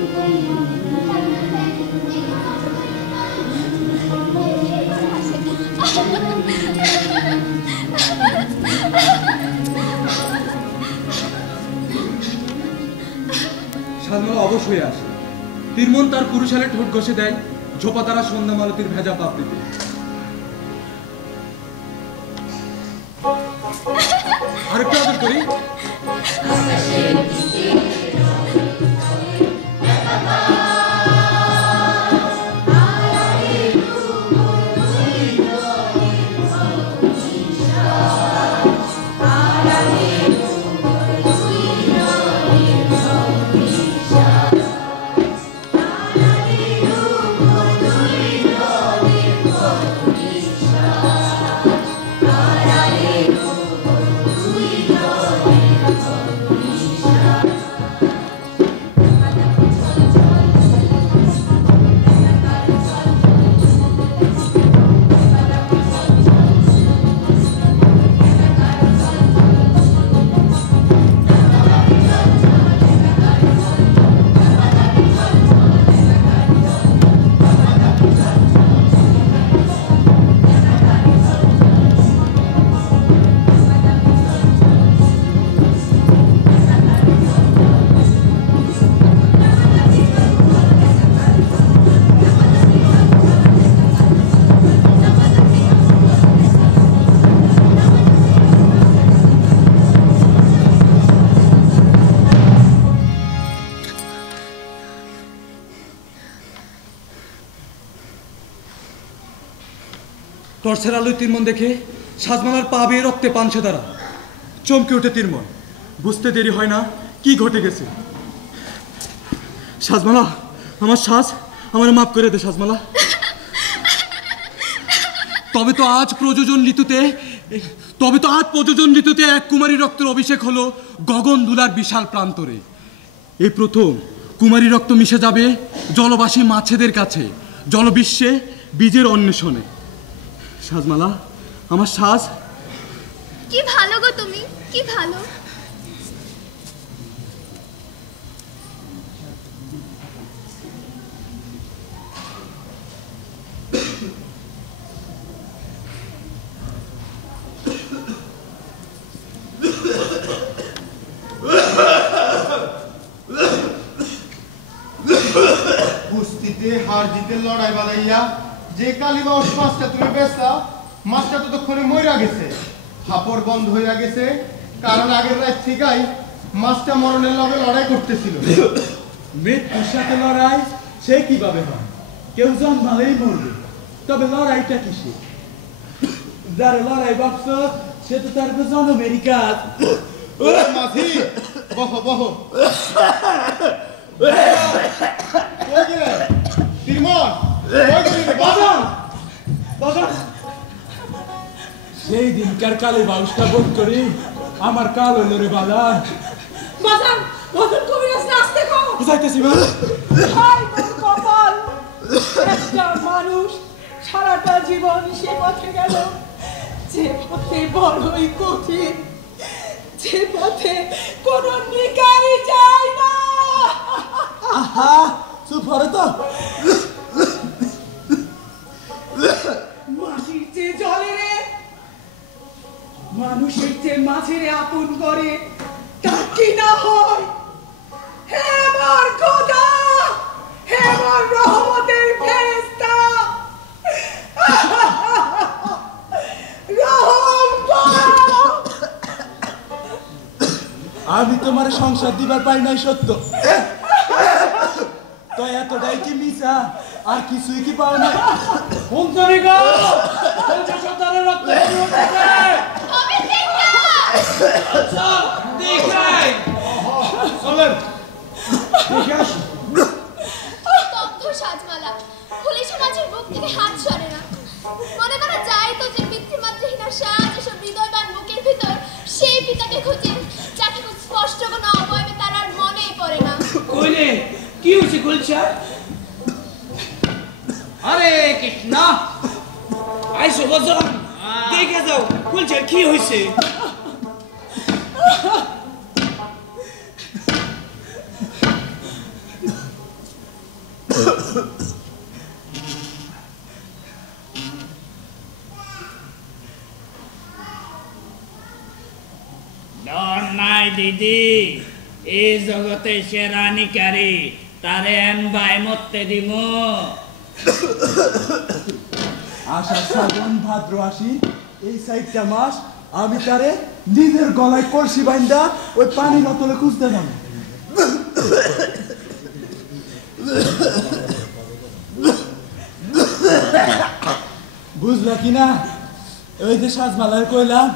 সাজমালা অবশ্যই আসে তীরমন তার পুরুষালে ঠোঁট ঘষে দেয় ঝোপা তারা সন্ধ্যা মালতির ভেজা পাপড়িতে আরেকটু আদর করি Hallelujah. টর্চের আলোয় তিরমন দেখে সাজমালার পা বেয়ে রক্তে পানছে তারা। চমকে ওঠে তিরমন, বুঝতে দেরি হয় না কি ঘটে গেছে। সাজমালা, আমার শ্বাস, আমার মাফ করে দে সাজমালা। তবে তো আজ প্রযোজন ঋতুতে এক কুমারী রক্তের অভিষেক হলো গগন ধুলার বিশাল প্রান্তরে। এই প্রথম কুমারী রক্ত মিশে যাবে জলবাসী মাছেদের কাছে, জলবিশ্বে বীজের অন্বেষণে। সাজমালা, আমার শ্বাস। কি ভালো গো তুমি, কি ভালো। কুস্তিতে হার জিতের লড়াই বাড়াইয়া যে কালীবাউস মাছটা তুমি বেচলা, মাছটা তো ততক্ষণে মইরা গেছে, হাপড় বন্ধ হইয়া গেছে। কারণ আগের রাত থেকেই মাছটা মরণের লগে লড়াই করতেছিল। মৃত্যুর সাথে লড়াই সে কিভাবে হয়? কেউ জন্মালেই মরবে, তবে লড়াইটা কিসে? যারা লড়াই ভাবছ সে তো তার জন্মেরই কাজ। মাঝি বহ বহ সেই দিনকার কালে বাউসটা বোধ করি আমার কাল হইল রে বাজার। বাজান, বাজান কবিরাজ নাচতে কো। বুঝাইতেছি মা। হাই তোর কপাল, একটা মানুষ সারাটা জীবন সে পথে গেল, যে পথে বড়ই কঠিন, যে পথে কোনো নিকাই যায় না। আহা, চুপ করে তো। মাটির চেয়ে জলে রে, মানুষের চেয়ে মাঝের আপন করে, তা কি না হয়? হে আমার খোদা, হে আমার রহমতের ফেরেশতা, রহম করো। আমি তোমার সংসার দিবার পাই নাই সত্য, তো এতটাই কি মিছা? আর কিছুই কি পাও না? সাজমালা পুলিশ মাঝের বুক থেকে হাত সরে না। মনে করা যায় তো যে পিতৃমাতৃহীনা সাজ এসব হৃদয়বান বুকের ভিতর সেই পিতাকে খুঁজে, যাকে খুব স্পষ্ট কোনো অবয়বে তার আর মনেই পড়ে না। কইলে কি হয়েছে গুলশা? আরে কৃষ্ণ, আইসো বজন, দেখে যাও গুলশার কি হয়েছে। ডর নাই দিদি, এই জগতে সে রানীকারী, তারে এন ভাই মরতে দিব। আষাঢ় শ্রাবণ ভাদ্র আশ্বিন এই 4টা মাস আমি তারে নিজের গলায় কলসি বাইন্দা ওই পানির অতলে খুঁজতে যাবো। বুঝলা কিনা? ওই যে সাজমালার কইলাম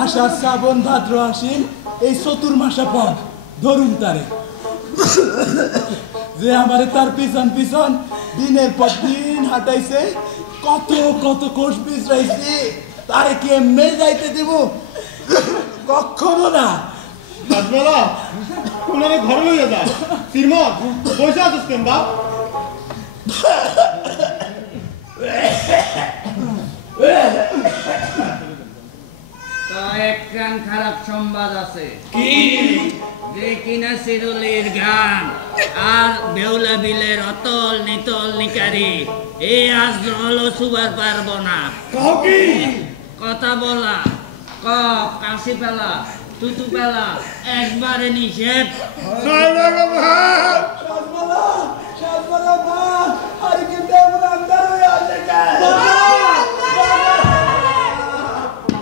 আষাঢ় শ্রাবণ ভাদ্র আশ্বিন এই 4 মাসে পর ধরুন তারে, যে আমারে তার পিছন পিছন দিনের পর দিন হাঁটাইছে, কত কত কোষ পিছড়াইছি, তারে কি এমনি যাইতে দেব? কখনো না। সাজমালা, ওনারে ঘরে লইয়া যা। তিরমন, পয়সা আছিস কেন বাপ? তো একখান খারাপ সংবাদ আছে। কি? যে কিনা শিরুলির গান আর বেউলা বিলের অতল নিতল নিকারি এই আজ হলো সুবার পারবো না। কথা বলা, কফ, কাশি পেলা, তুতু পেলা একবারে নিষেধ।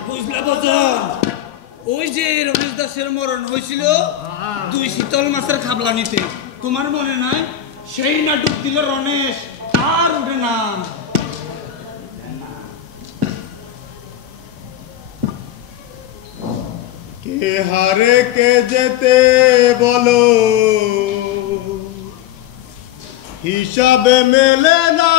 বুঝলা বজন, ওই যে রমেশ দাসের মরণ হয়েছিল 2 শীতল মাছের খাবলা নিতে, তোমার মনে নাই? সেই না ডুব দিল রমেশ, আর উঠে না। এ হারে কে যেতে বলো হিসাবে মেলে না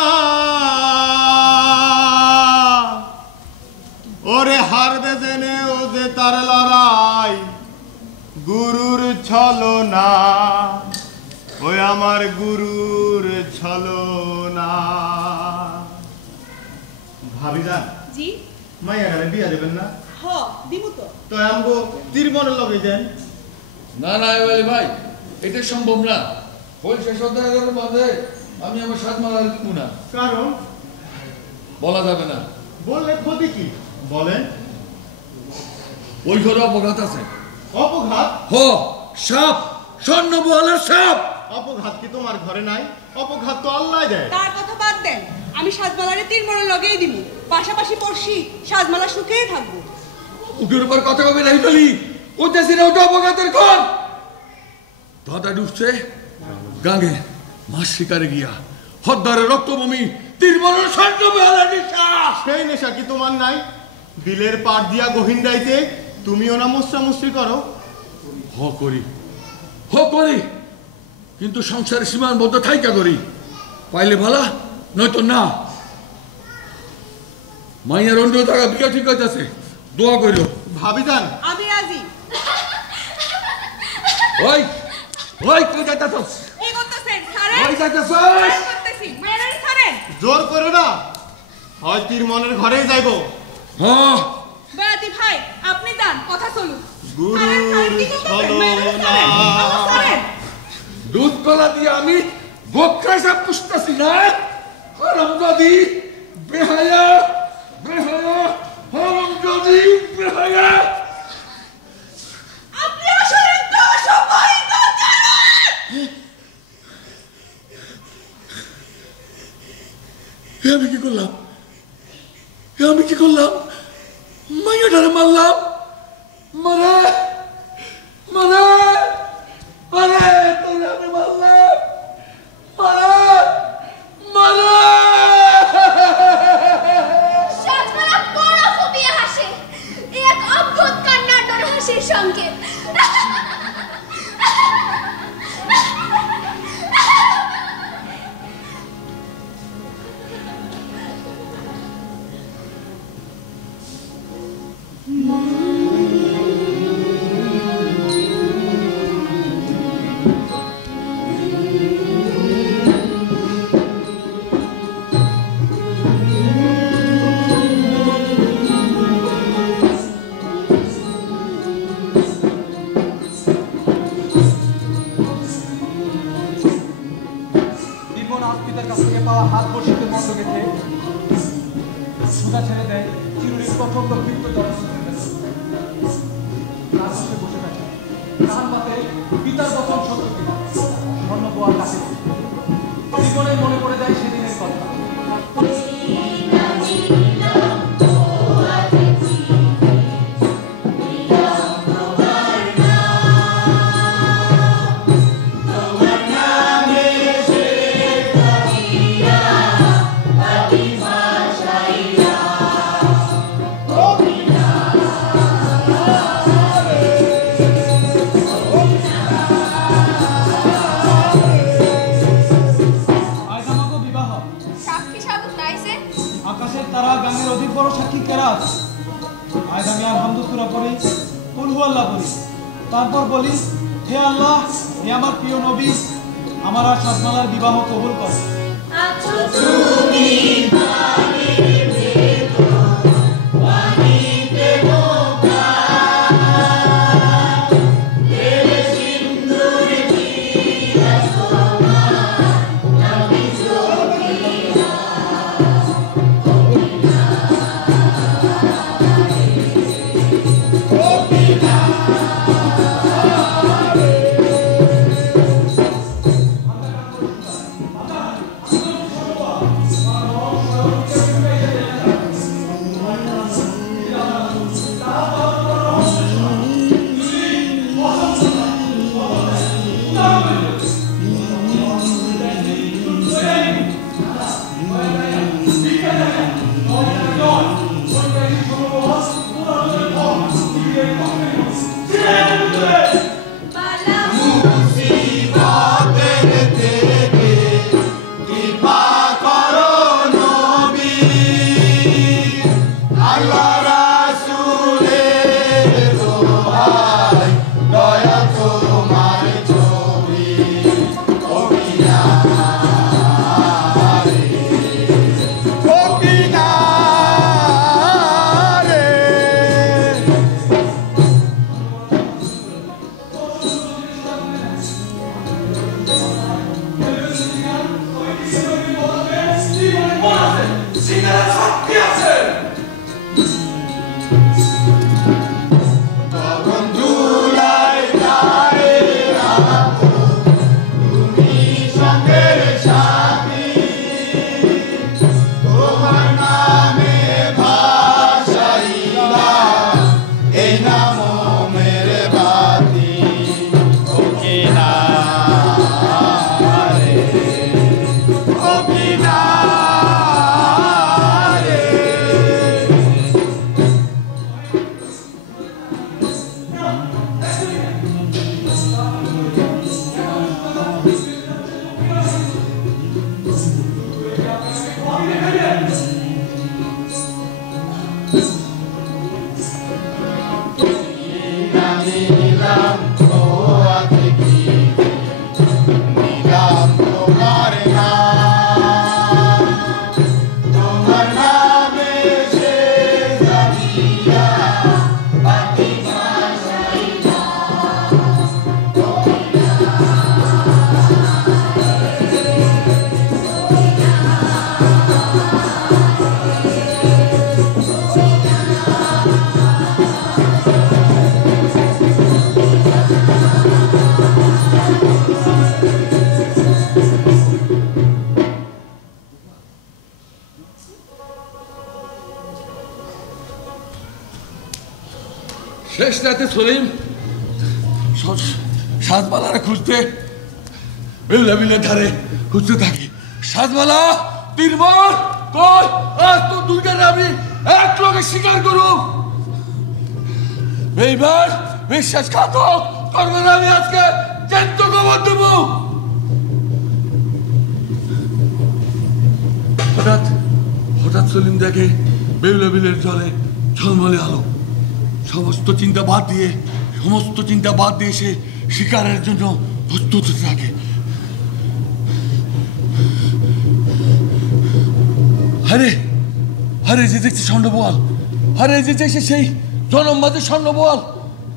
ওরে হারবে জেনে ও যে তার লড়াই গুরুর ছলনা ওই আমার গুরুর ছলনা। ভাবি যান জি মাইয়ারে বিয়া দেবেন না? হ দিমু তো। তো আমগো তীরমনের লগে দেন। না না ভাই এটা সম্ভব না। ওই শেষ অধ্যায়ের মধ্যে আমি আমার সাতমালার দিব না। কারণ বলা যাবে না। বললে ক্ষতি কি বলেন? ওই ঘরে অপঘাত আছে। অপঘাত? হ সাপ, স্বর্ণবলের সাপ। অপঘাত কি তোমার ঘরে নাই? অপঘাত তো আল্লাহ দেয়। তার কথা বাদ দেন, আমি সাজমালারে তীরমনের লগেই দিব, পাশাপাশি পড়ছি সাজমালা সুখেই থাকবো। উঠের উপর কথা কবে নাই বলি ওটা ছিল ওটা অপঘাতের ঘর। দাদা ডুবছে গাঙ্গে মাছ শিকারে গিয়া হদ্দারে রক্তভূমি তীরমনের স্বর্ণবলের নেশা। সেই নেশা কি তোমার নাই? বিলের পাট দিয়া গোহিন্দাইতে তুমিও না মুসরামুসরি করো? হ করি কিন্তু সংসারের সীমার মধ্যে থাইকা করি। পাইলে ভালা নয়তো না। মাইয়ার অন্য জায়গা বিয়া ঠিক আছে, দোয়া করিল। ভাবি যান আমি রাজি। ওই ওই কই যাইতাছস? কি করতেছেন? ছাড়েন। ওই যাইতাছস? করতেছি, মায়ের ছাড়েন। জোর করো না, হয় তীরমনের ঘরেই যাইবো। হ্যাঁ বাতি ভাই আপনি যান, কথা চলুক। গুরুর ছলনা। দুধ কলা দিয়ে আমি বক্রা সাপ পুষতেছি না। হারামজাদি বেহায়া হারামজাদি বেহায়া। আপনি আসলে তো সবাই তো জানেন। আমি কি করলাম? মাইয়াটারে মারলাম। মারে তোরে আমি মারলাম। মারে সাজমালা বড় ফুপিয়ে হাসে, এক অদ্ভুত কান্নার হাসির সঙ্গে। হাত বসিতে মন্দ গেছে সুদা ছেড়ে দেয় চিরুনির প্রচন্ড বৃত্ত বসে থাকে। কান পাতে পিতার বচন সত্য কিনা স্বর্ণবোয়ার কাছে জীবনে মনে পড়ে যায় সেদিনের কথা। তারা গানের অধিক বড় সাক্ষী কেরা আছে। আজ আমি আলহামদুলিল্লাহ পড়ি, কুল হু আল্লাহ পড়ি, তারপর বলি হে আল্লাহ, হে আমার প্রিয় নবী, আমার আর সাজমালার বিবাহ কবুল করো। নিলাম খোয়া থেকে নিলাম তোমার নাম তোমার নামে সে জানিয়া বাকি ভাষাই না শেষ রাতে সলিম সাজবালারে খুঁজতে বেউলাবিলের ধারে খুঁজতে থাকি। সাজবালা তিরমল কই আজ তো দুইটারে আমি এক লগে শিকার করু। এইবার বিশ্বাসঘাতক করবে না, আমি আজকে জ্যান্ত খবর দেব। হঠাৎ হঠাৎ সলিম দেখে বেউলাবিলের জলে ঝলমলে আলো। সমস্ত চিন্তা বাদ দিয়ে সে শিকারের জন্য প্রস্তুত হতে থাকে। আরে যে দেখছি স্বর্ণবোয়াল, আরে যে দেখছি সেই জনমাঝে স্বর্ণবোয়াল,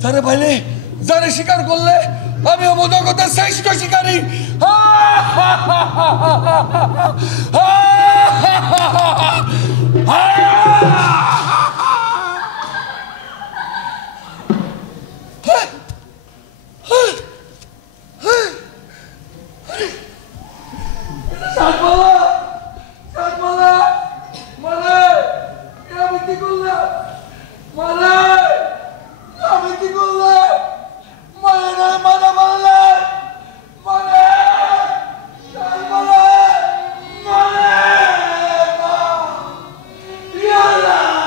যারে পাইলে যারে শিকার করলে আমি অবদগতার শ্রেষ্ঠ শিকারী। Yeah!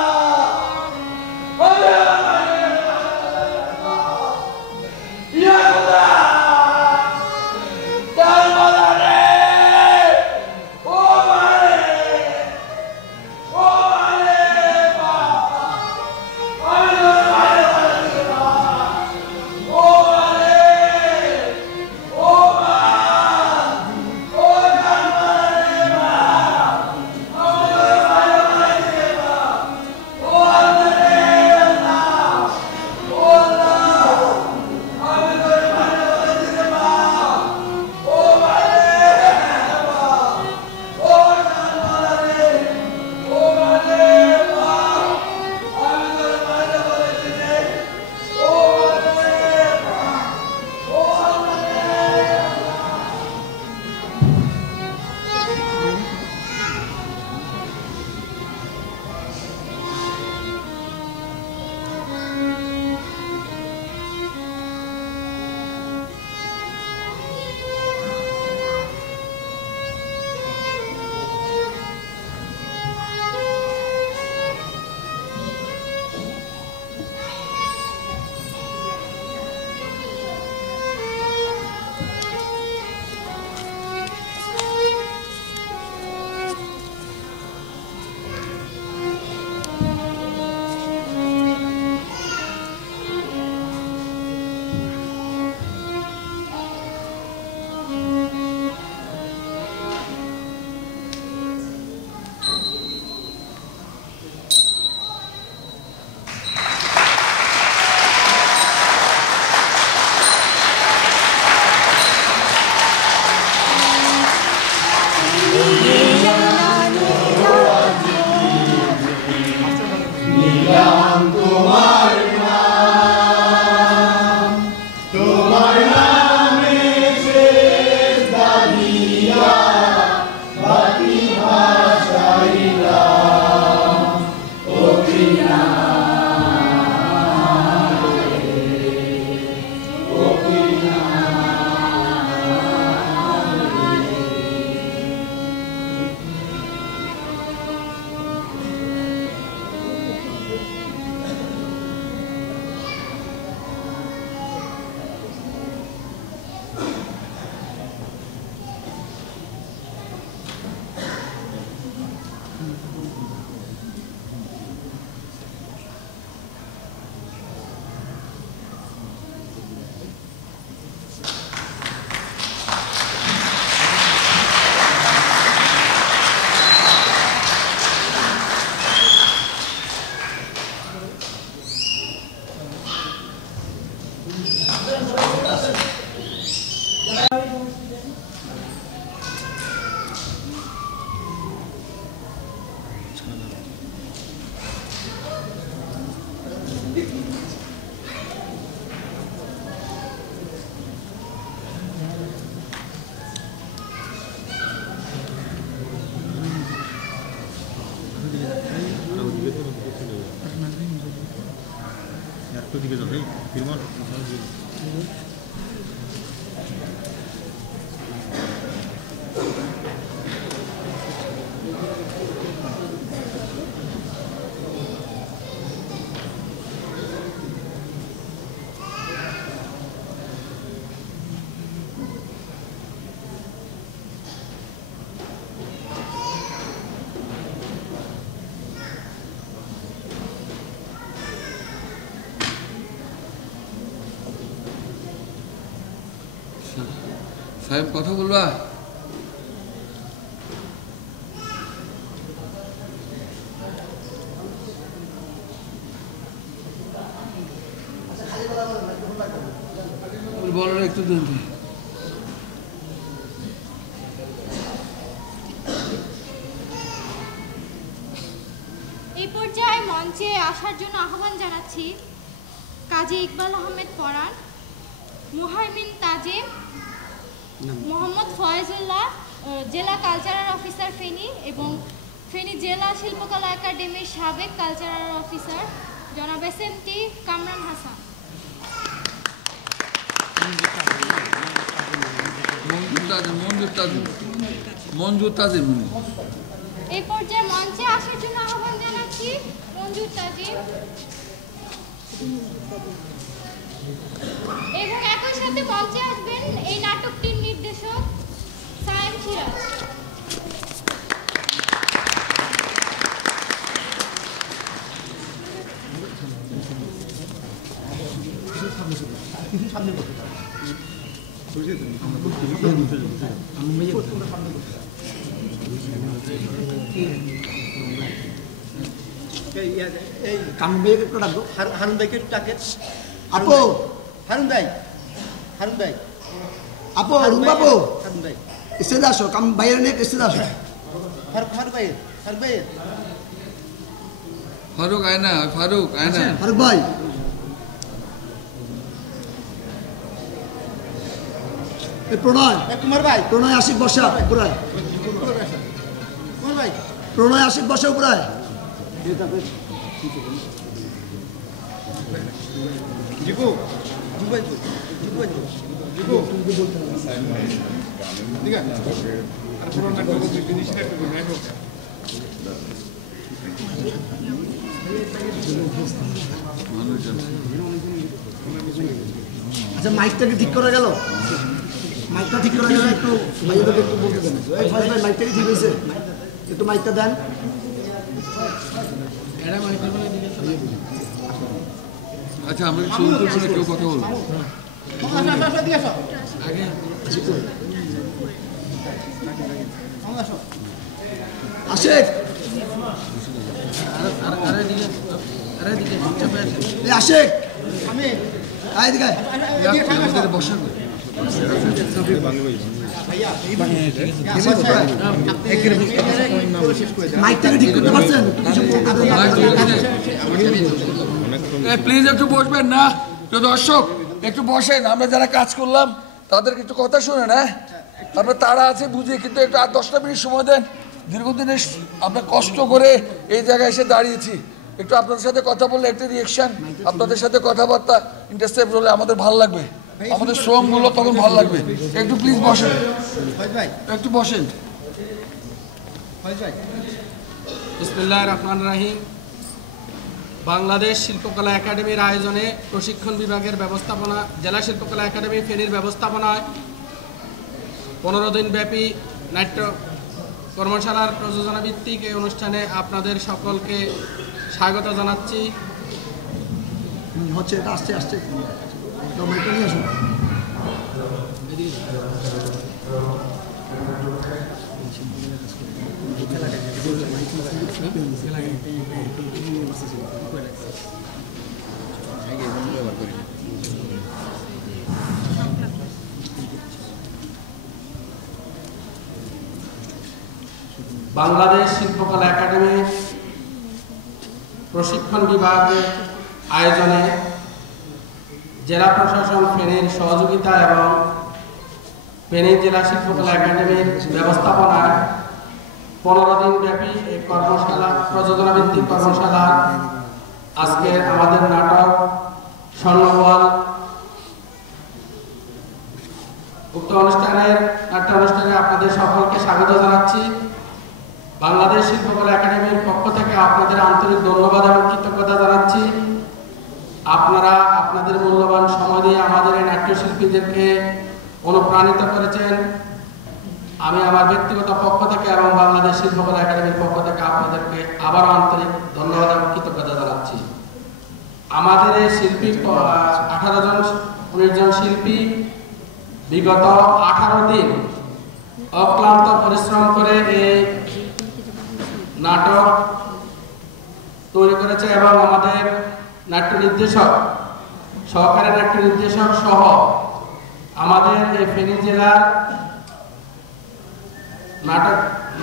সাহেব কথা বলবা? বলো একটু দিন। এই পর্যায়ে মঞ্চে আসার জন্য আহ্বান জানাচ্ছি কাজী ইকবাল আহমেদ পরাণ, মুহাইমিন তাজিম, মোহাম্মদ ফয়েজুল্লাহ, জেলা কালচারাল অফিসার ফেনী এবং ফেনী জেলা শিল্পকলা একাডেমির সাবেক কালচারাল অফিসার জনাব SMT কামরান হাসান। এই পর্যায়ে মঞ্চে আসার জন্য আহ্বান জানাচ্ছি মঞ্জুর তাজিম এবং একই সাথে মঞ্চে আসবেন এই নাটকটির নির্দেশক সায়েম সিরাজ। হারুন ভাইকে ডাকে। আপু হারুন ভাই, হারুন ভাই, আপু হারুন বাবু, হারুন ভাই এসে আসো, কাম ভাইয়ের নিয়ে এসে আসো। ফারুক ভাই, ফারুক ভাই, ফারুক আয় না, ফারুক আয় না, ফারুক ভাই। প্রণয় কুমার ভাই, প্রণয় আশিক বসা পুরায়, কুমার ভাই প্রণয় আশিক বসা পুরায়। জিগু জিগু জিগু জিগু ঠিক আছে। আর পুরো নাটক জিনিস কাটতে হবে না। আচ্ছা মাইকটাকে ঠিক করা গেল, মাইকটা ঠিক করা গেল, একটু ভাইয়াদেরকে একটু বলতে দেন। এই ফাইজ ভাই মাইকটা কি ঠিক হয়েছে? একটু মাইকটা দেন। আচ্ছা আমরা শুরু করছি, কেউ কথা বলবো আশেক, আশেক বসা মাইকটাকে ঠিক করতে পারছেন? প্লিজ একটু বসবেন না, তো দর্শক একটু বসেন। আমরা যারা কাজ করলাম তাদের একটু কথা শুনে না, আপনার তারা আছে বুঝে, কিন্তু একটু আর 10টা মিনিট সময় দেন। দীর্ঘদিনের আমরা কষ্ট করে এই জায়গায় এসে দাঁড়িয়েছি, একটু আপনাদের সাথে কথা বললে একটা রিয়েকশন, আপনাদের সাথে কথাবার্তা ইন্টারসেপ্ট হলে আমাদের ভালো লাগবে, আমাদের শ্রমগুলো তখন ভালো লাগবে। একটু প্লিজ বসেন, একটু বসেন। বিসমিল্লাহির রহমানির রহিম। বাংলাদেশ শিল্পকলা একাডেমির আয়োজনে প্রশিক্ষণ বিভাগের ব্যবস্থাপনা, জেলা শিল্পকলা একাডেমি ফেনীর ব্যবস্থাপনায় 15 দিনব্যাপী নাট্য কর্মশালার প্রযোজনা ভিত্তিক এই অনুষ্ঠানে আপনাদের সকলকে স্বাগত জানাচ্ছি। হচ্ছে এটা আসছে আসছে মাইকটা নিয়ে আসুন। বাংলাদেশ শিল্পকলা একাডেমি প্রশিক্ষণ বিভাগের আয়োজনে জেলা প্রশাসন ফেনীর সহযোগিতা এবং ফেনী জেলা শিল্পকলা একাডেমির ব্যবস্থাপনায় 15 দিন ব্যাপী এই কর্মশালা প্রযোজনা ভিত্তিক কর্মশালা আজকে আমাদের নাটক স্বর্ণবল উক্ত নাট্য অনুষ্ঠানে আপনাদের সকলকে স্বাগত জানাচ্ছি। বাংলাদেশ শিল্পকলা একাডেমির পক্ষ থেকে আপনাদের আন্তরিক ধন্যবাদ এবং কৃতজ্ঞতা জানাচ্ছি। আপনারা আপনাদের মূল্যবান সময় দিয়ে আমাদের এই নাট্যশিল্পীদেরকে অনুপ্রাণিত করেছেন। আমি আমার ব্যক্তিগত পক্ষ থেকে এবং বাংলাদেশ শিল্পকলা একাডেমির পক্ষ থেকে আপনাদেরকে আবারও আন্তরিক ধন্যবাদ এবং কৃতজ্ঞতা জানাচ্ছি। আমাদের এই শিল্পী 19 জন শিল্পী বিগত 18 দিন অক্লান্ত পরিশ্রম করে এই নাটক তৈরি করেছে এবং আমাদের নাট্য নির্দেশক, সহকারী নাট্য নির্দেশক সহ আমাদের এই ফেনী জেলার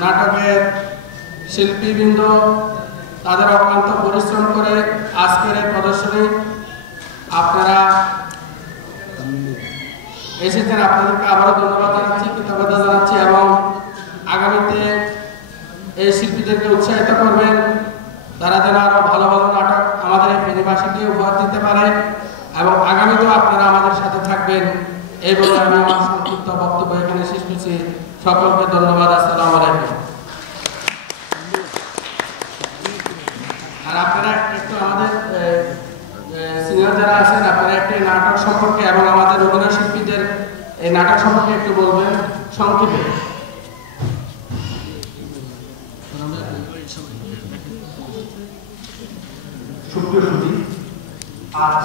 নাটকের শিল্পীবৃন্দ তাদের অক্লান্ত পরিশ্রম করে আজকের এই প্রদর্শনী আপনারা এসেছেন। আপনাদেরকে আবারও ধন্যবাদ জানাচ্ছি, কৃতজ্ঞতা জানাচ্ছি এবং আগামীতে এই শিল্পীদেরকে উৎসাহিত করবেন, তারা যেন আরো ভালো ভালো নাটক আমাদের এই ফেনীবাসীকে উপহার দিতে পারে এবং আগামীতেও আপনারা আমাদের সাথে থাকবেন। এই বলে আমি আমার সংক্ষিপ্ত বক্তব্য এখানে শেষ করছি। সকলকে ধন্যবাদ। আসসালামু আলাইকুম। আর আপনারা একটু আমাদের সিনিয়র যারা আছেন আপনারা একটি নাটক সম্পর্কে এবং আমাদের অভিনয় শিল্পীদের এই নাটক সম্পর্কে একটু বলবেন সংক্ষেপে। সুপ্রিয় সুধী, আজ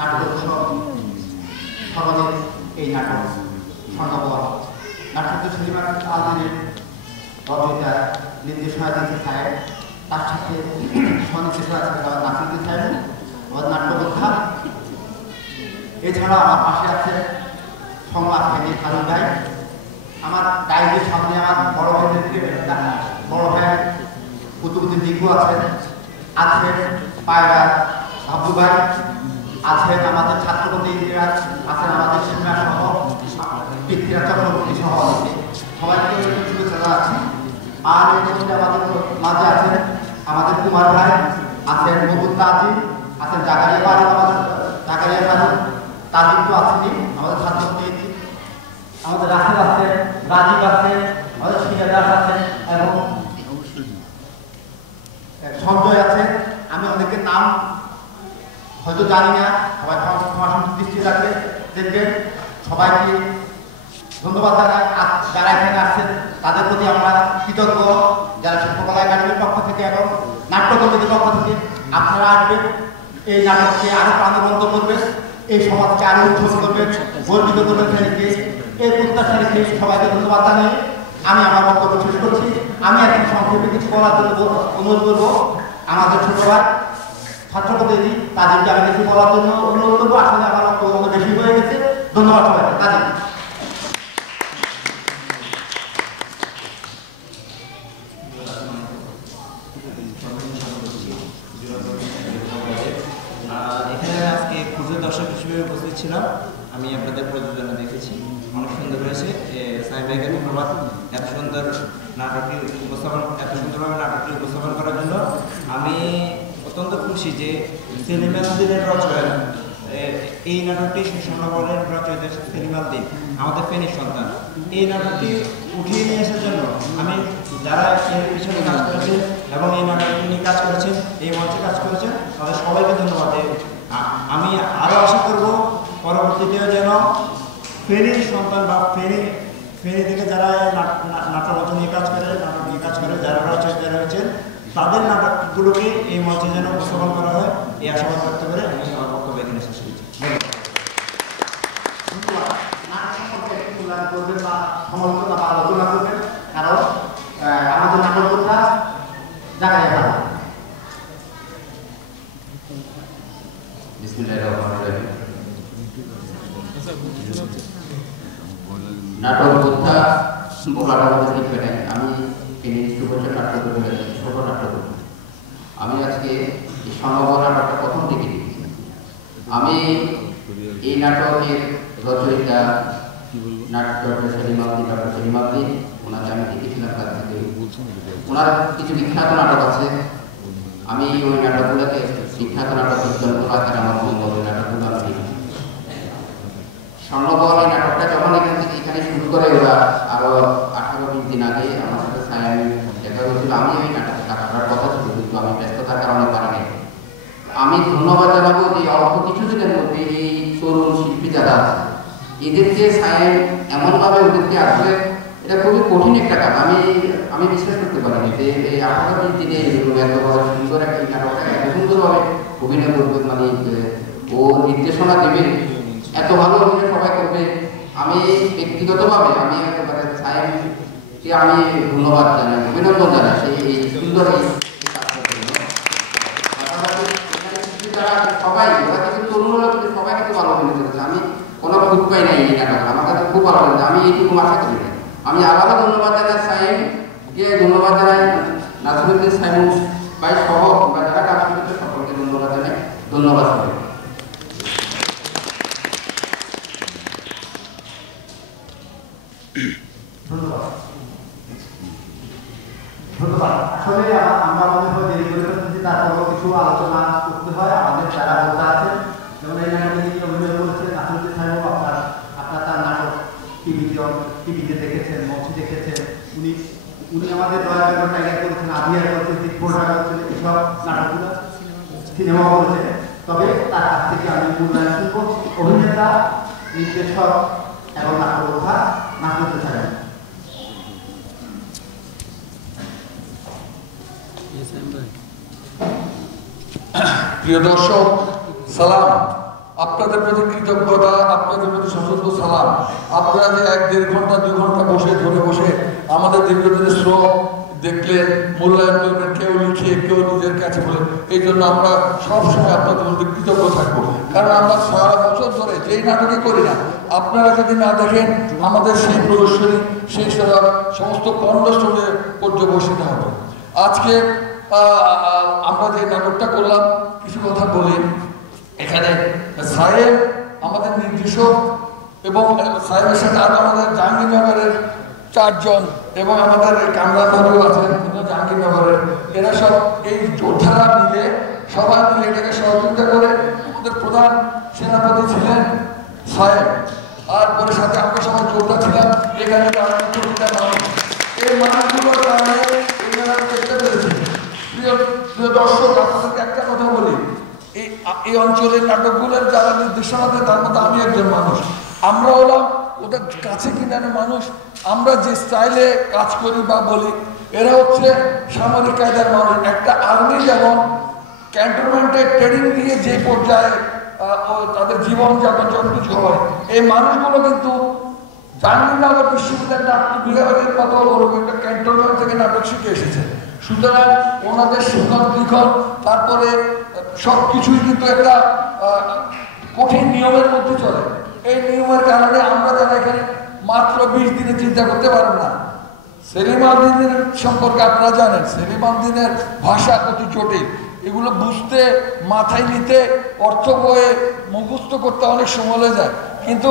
নাটক সর্বাধিক এই নাটক স্বর্ণবল নাটক শনিবার আলমের রচয়িতা নির্দেশনা দিতে চায়, তার সাথে স্বনির্দেশনা আছে নাসিরুদ্দিন সাহেব, আমাদের নাট্যকথা। এছাড়া আমার পাশে আছে সংবাদ ফেনী হারুন ভাই। আমার ডায়েরির সামনে আমার বড় ভাই কুতুবুদ্দিন দিগু আছেন, পায়রা আব্দু ভাই আছেন, আমাদের ছাত্রপতি ইন্দিরা আছেন, আমাদের সিনেমা সহ পৃথ্বীরাজ চক্রবর্তী সহ সবাইকে শুভেচ্ছা জানাচ্ছি। আর এর মধ্যে আমাদের মাঝে আছেন আমাদের কুমার ভাই আছেন, মধুর তাজিম আছেন, জাকারিয়া ফারুক, আমাদের জাকারিয়া ফারুক তাজিম তো আছেনই, আমাদের ছাত্রপতি, আমাদের রাসেল আছেন, রাজীব আছেন, আমাদের সিরাজ আছেন এবং সঞ্জয় আছে। আমি অনেকের নাম হয়তো জানি না, সবাই ক্ষমা দৃষ্টি রাখবে দেখবেন। সবাইকে ধন্যবাদ জানাই। যারা এখানে আসছেন তাদের প্রতি আমরা কৃতজ্ঞ, যারা শিল্পকলা একাডেমির পক্ষ থেকে এবং নাট্য কমিটির পক্ষ থেকে। আপনারা আসবেন, এই নাটককে আরো প্রাণবন্ত করবেন, এই সমাজকে আরো উজ্জ্বল করবেন, গর্বিত করবেন ফেনীকে। এই প্রত্যাশা রেখে সবাইকে ধন্যবাদ জানাই আমি আমার বক্তব্য শেষ করছি। আমি এখন সংক্ষেপে কিছু বলার জন্য অনুরোধ করবো আমাদের ছোট ভাই ছাত্রপতি তাদেরকে আমি কিছু বলার জন্য অনুরোধ করবো। আসলে আমার বক্তব্য বেশি হয়ে গেছে। ধন্যবাদ সবাইকে। তাদের এখানে আজকে ক্ষুদ্র দর্শক হিসেবে উপস্থিত ছিলাম। আমি আপনাদের প্রযোজনা দেখেছি, অনেক সুন্দর হয়েছে। সাহেব ভাইকে ধন্যবাদ এত সুন্দর নাটকটি এত সুন্দরভাবে নাটকটি উপস্থাপন করার জন্য। আমি অত্যন্ত খুশি যে সেলিমালদের রচয়িতা এই নাটকটি স্বর্ণবলের রচয়িতা সেলিমালদ্দিন আমাদের ফেনীর সন্তান। এই নাটকটি উঠিয়ে নিয়ে আসার জন্য আমি যারা এর পিছনে কাজ করেছেন এবং এই নাটকটি নিয়ে কাজ করেছেন, এই মঞ্চে কাজ করেছেন, তাদের সবাইকে ধন্যবাদ। আমি আরও আশা করব পরবর্তীতেও যেন ফেনীর সন্তান বা ফেনী থেকে যারা নাটক নিয়ে কাজ করে, নাটক নিয়ে কাজ করে, যারা রচয়িতা রয়েছেন তাদের নাটকগুলোকে এই মঞ্চে যেন উপস্থাপন করা হয়, এই আশাবাদ ব্যক্ত করে আমি আমার বক্তব্য এখানে শেষ করছি। করবেন বা সমালোচনা বা আলোচনা করবেন, কারণ আমাদের নাটকটা জায়গায় ভালো। নাটক যোদ্ধা বলাটা আমাদের লিখবে নাই। আমি এই সুবচন নাট্য করি, ছোট নাট্য করি। আমি আজকে এই স্বর্ণবল নাটকটা প্রথম থেকে লিখেছি। আমি এই নাটকের রচয়িতা ডক্টর সেলিমাদ্দিন, ওনাকে আমি দেখেছিলাম কাছ থেকে। ওনার কিছু বিখ্যাত নাটক আছে, আমি ওই নাটকগুলোকে বিখ্যাত নাটক বিজ্ঞান আমার মঙ্গল ওই নাটকগুলো আমি লিখেছি। স্বর্ণবল এই নাটকটা যখন এখানে শুরু করে ওরা আরো 18-20 দিন আগে আমার সাথে সায়ান দেখা হয়েছিল। আমি ওই নাটকে কাজ করার কথা ছিল, কিন্তু আমি ব্যস্ততার কারণে পারিনি। আমি ধন্যবাদ জানাবো যে অল্প কিছু দিনের মধ্যে এই তরুণ শিল্পী যারা আছে এদেরকে সায়ান এমনভাবে ওদেরকে আসলে এটা খুবই কঠিন একটা কাজ। আমি বিশ্বাস করতে পারিনি যে এই 18-20 দিনে এত বড় সুন্দর একটা নাটকটা এত সুন্দরভাবে অভিনয় করবে, মানে ও নির্দেশনা দেবে, এত ভালো অভিনয় সবাই করবে। আমি ব্যক্তিগতভাবে আমি একেবারে সায়ানকে আমি ধন্যবাদ জানাই, অভিনন্দন জানাই সেই এই সুন্দর সবাই ওরা কিন্তু তরুণ হলে কিন্তু সবাই কিন্তু ভালো অভিনয় করেছে। আমি কোনো খুঁত পাই নাই এই নাটক, আমার কাছে খুব ভালো লাগছে। আমি এইটুকু আশা করি না। আমি আলাদা ধন্যবাদ জানাই সাইমকে, ধন্যবাদ জানাই নাসিরুদ্দিন সাইমুল ভাই সহ বা যারা কাজ করেছে সকলকে ধন্যবাদ জানাই। ধন্যবাদ সবাই। ধন্যবাদ। আসলে আমরা মনে হয় দেরি করে ফেলছি, তারপরও কিছু আলোচনা করতে হয়। আমাদের যারা বলতে আছেন, যেমন এই নাটকে যিনি অভিনয় করেছেন নাসিরুদ্দিন সাহেব, আপনার তার নাটক টিভিতে দেখেছেন, মঞ্চে দেখেছেন। উনি আমাদের দয়ানগর টাইগার করেছেন, আবিয়া করেছেন, দিকপোড়া করেছেন, এইসব নাটকগুলো সিনেমা করেছেন। তবে তার কাছ থেকে আমি মূল্যায়ন শুনব অভিনেতা, নির্দেশক এবং নাট্যকথা নাসিরুদ্দিন সাহেব। প্রিয় দর্শক, সালাম। আপনাদের প্রতি কৃতজ্ঞতা, আপনাদের প্রতি সশস্ত্র সালাম। আপনারা যে 1-1.5 ঘন্টা 2 ঘন্টা বসে আমাদের দীর্ঘদিনের শ্রম দেখলেন, মূল্যায়ন করবেন, কেউ লিখে কেউ নিজের কাছে বলে, এই জন্য আমরা সবসময় আপনাদের প্রতি কৃতজ্ঞ থাকবো। কারণ আমরা সারা বছর ধরে যেই নাটকই করি না, আপনারা যদি না দেখেন আমাদের সেই প্রদর্শনী, সেই সমস্ত কর্মস্থলে পর্যবসিত হবে। আজকে আমরা যে নাটকটা করলাম, কিছু কথা বলি। এখানে সাহেব আমাদের নির্দেশক এবং সাহেবের সাথে আরো আমাদের জাহাঙ্গীরনগরের 4 জন এবং আমাদের কামরানগরেও আছেন জাহাঙ্গীরনগরের, এরা সব এই যোদ্ধারা মিলে সবাই মিলে এটাকে সহযোগিতা করে। আমাদের প্রধান সেনাপতি ছিলেন সাহেব, আর পরে সাথে আমরা সবাই যোদ্ধা ছিলাম। এখানে এই মানুষগুলোর কারণে দেখতে পেরেছি। প্রিয় দর্শক, আপনাদেরকে একটা কথা বলি, এই অঞ্চলের নাটকগুলোর যারা নির্দেশনা দেয় তার মধ্যে আমি একজন মানুষ। আমরা হলাম ওদের কাছে কিনারে মানুষ। আমরা যে স্টাইলে কাজ করি বা বলি, এরা হচ্ছে সামরিক কায়দার মানুষ। একটা আর্মি যেমন ক্যান্টনমেন্টে ট্রেনিং দিয়ে যে পর্যায়ে তাদের জীবনযাপন যত কিছু হয়, এই মানুষগুলো কিন্তু জাহাঙ্গীরনগর বিশ্ববিদ্যালয়ের নাটক বিভাগের মতো ওরকম একটা ক্যান্টনমেন্ট থেকে নাটক শিখে এসেছে। সুতরাং ওনাদের শিক্ষক লিখন তারপরে সবকিছুই কিন্তু একটা কঠিন নিয়মের মধ্যে চলে। এই নিয়মের কারণে আমরা যারা এখানে মাত্র 20 দিনে চিন্তা করতে পারেন না। সেলিমাদ্দিনের সম্পর্কে আপনারা জানেন, সেলিমাদ্দিনের ভাষা কত জটিল, এগুলো বুঝতে, মাথায় নিতে, অর্থ বয়ে মুখস্থ করতে অনেক সময় হয়ে যায়। কিন্তু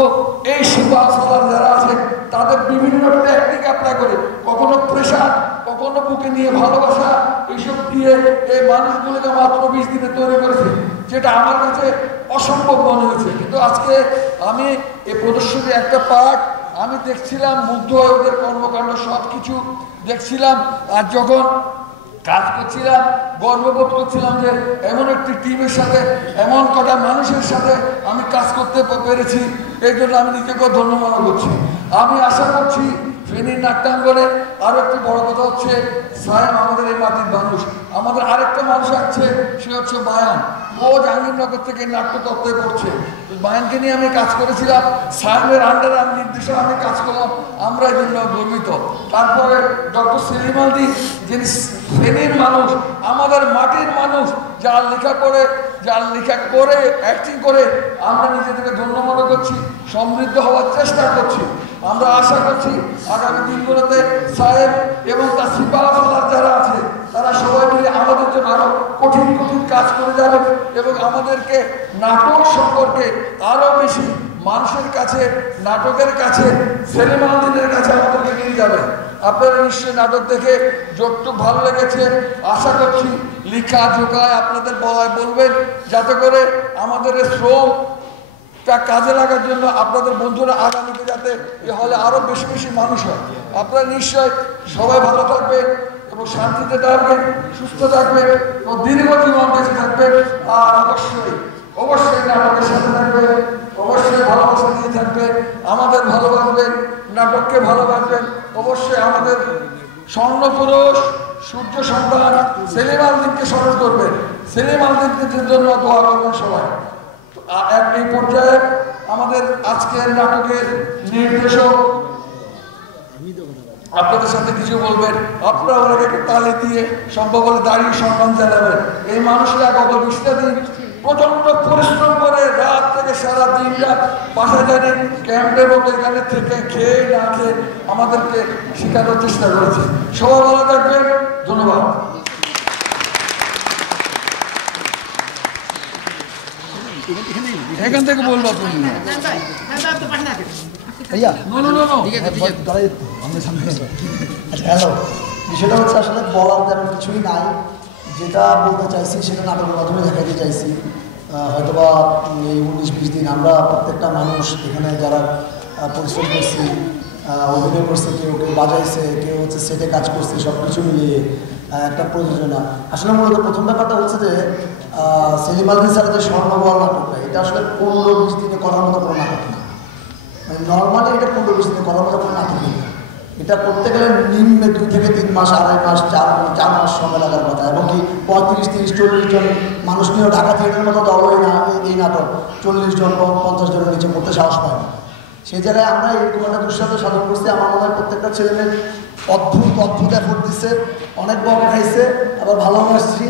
এই শিল্পাসাদার যারা আছে তাদের বিভিন্ন টেকনিক অ্যাপ্লাই করে, কখনো প্রেশার, কখনো বুকে নিয়ে ভালোবাসা, এইসব দিয়ে এই মানুষগুলোকে মাত্র 20 দিনে তৈরি করেছে, যেটা আমার কাছে অসম্ভব মনে হয়েছে। কিন্তু আজকে আমি এই প্রদর্শনীর একটা পার্ট আমি দেখছিলাম, মুগ্ধ হয়ে ওদের কর্মকাণ্ড সব কিছু দেখছিলাম। আর যখন কাজ করছিলাম গর্ববোধ করছিলাম যে এমন একটি টিমের সাথে, এমন কটা মানুষের সাথে আমি কাজ করতে পেরেছি। এই জন্য আমি নিজেকে ধন্যবাদ করছি। আমি আশা করছি ফেনীর নাট্যাঙ্গনে আরো একটি বড় কথা হচ্ছে, সায়েম আমাদের এই মাটির মানুষ। আমাদের আরেকটা মানুষ আছে, সে হচ্ছে বায়ান। ও জাহাঙ্গীরনগর থেকে নাট্যতত্ত্বে পড়ছে। বায়ানকে নিয়ে আমি কাজ করেছিলাম, সায়েমের আন্ডারে আমি নির্দেশক আমি কাজ করলাম, আমরা এই জন্য গর্বিত। তারপরে ডক্টর সেলিমাদ্দিন, যিনি ফেনীর মানুষ, আমাদের মাটির মানুষ, যার লেখা করে অ্যাক্টিং করে আমরা নিজেদেরকে ধন্য মনে করছি, সমৃদ্ধ হওয়ার চেষ্টা করছি। আমরা আশা করছি আগামী দিনগুলোতে সাহেব এবং তার সিপাহসালার যারা আছে তারা সবাই মিলে আমাদের জন্য আরো কঠিন কঠিন কাজ করে যাবেন এবং আমাদেরকে নাটক সম্পর্কে আরো বেশি মানুষের কাছে, নাটকের কাছে, সিনেমাদের কাছে আমাদেরকে নিয়ে যাবেন। আপনারা নিশ্চয়ই নাটক দেখে যতটুকু ভালো লেগেছে আশা করছি লেখা জোগায় আপনাদের বলায় বলবেন, যাতে করে আমাদের শ্রমটা কাজে লাগার জন্য আপনাদের বন্ধুরা আগামীতে যাতে এ হলে আরো বেশি বেশি মানুষ হয়। আপনারা নিশ্চয় সবাই ভালো থাকবেন এবং শান্তিতে থাকবেন, সুস্থ থাকবেন এবং দীর্ঘ জীবন বেঁচে থাকবেন। আর অবশ্যই অবশ্যই নাটকের সাথে থাকবেন, অবশ্যই ভালোবাসা দিয়ে থাকবেন, আমাদের ভালোবাসবেন, নাটককে ভালোবাসবেন। অবশ্যই আমাদের স্বর্ণপুরুষ সূর্য সন্তান সেলিম আলদিনকে স্মরণ করবেন, সেলিম আলদিনের জন্য দোয়া করবেন সবাই। এই পর্যায়ে আমাদের আজকের নাটকের নির্দেশক আপনাদের সাথে কিছু বলবেন। আপনারা ওনাকে একটু তালি দিয়ে সম্ভব হলে দাঁড়িয়ে সম্মান জানাবেন। এই মানুষরা গত 20টা দিন প্রচন্ড পরিশ্রম করে রাত থেকে সারা দিন রাত বাসা জানি ক্যাম্পের মতো এখানে থেকে খেয়ে না খেয়ে আমাদেরকে শেখানোর চেষ্টা করেছে। সবাই ভালো থাকবেন, ধন্যবাদ। এখান থেকে বলবো আপনি ভাইয়া হ্যালো, বিষয়টা হচ্ছে আসলে বলার তেমন কিছুই নাই। যেটা বলতে চাইছি সেটা নাটকের মাধ্যমে দেখাতে চাইছি। হয়তোবা এই 19-20 দিন আমরা প্রত্যেকটা মানুষ এখানে যারা পরিশ্রম করছি, অভিনয় করছে, কেউ কেউ বাজাইছে, কেউ হচ্ছে সেটে কাজ করছে, সব কিছু মিলিয়ে একটা প্রযোজনা। আসলে মূলত প্রথম ব্যাপারটা হচ্ছে যে সেলিম আলদিন স্যারের যে স্বর্ণবল নাটকটা, এটা আসলে 15-20 দিনে করার মতো কোনো নাটক না। মানে নর্মালি এটা 15-20 দিনে করার মতো কোনো নাটক নেই। এটা করতে গেলে নিম্নে 2 থেকে 3 মাস, 2.5 মাস, 4 মাস সময় লাগার কথা। এবং কি 35-30-40 জন মানুষ নিয়েও ঢাকা থিয়েটারের মতো দল হয় না এই নাটক 40 জন 50 জনের নিচে করতে সাহস পায় না। সেই জায়গায় আমরা এরকম একটা দুঃসাধ্য সাধন করছি। আমার মনে হয় প্রত্যেকটা ছেলেমেয়ে অদ্ভুত এফোর্ট দিচ্ছে, অনেক বকা খাইছে, আবার ভালোবাসছি।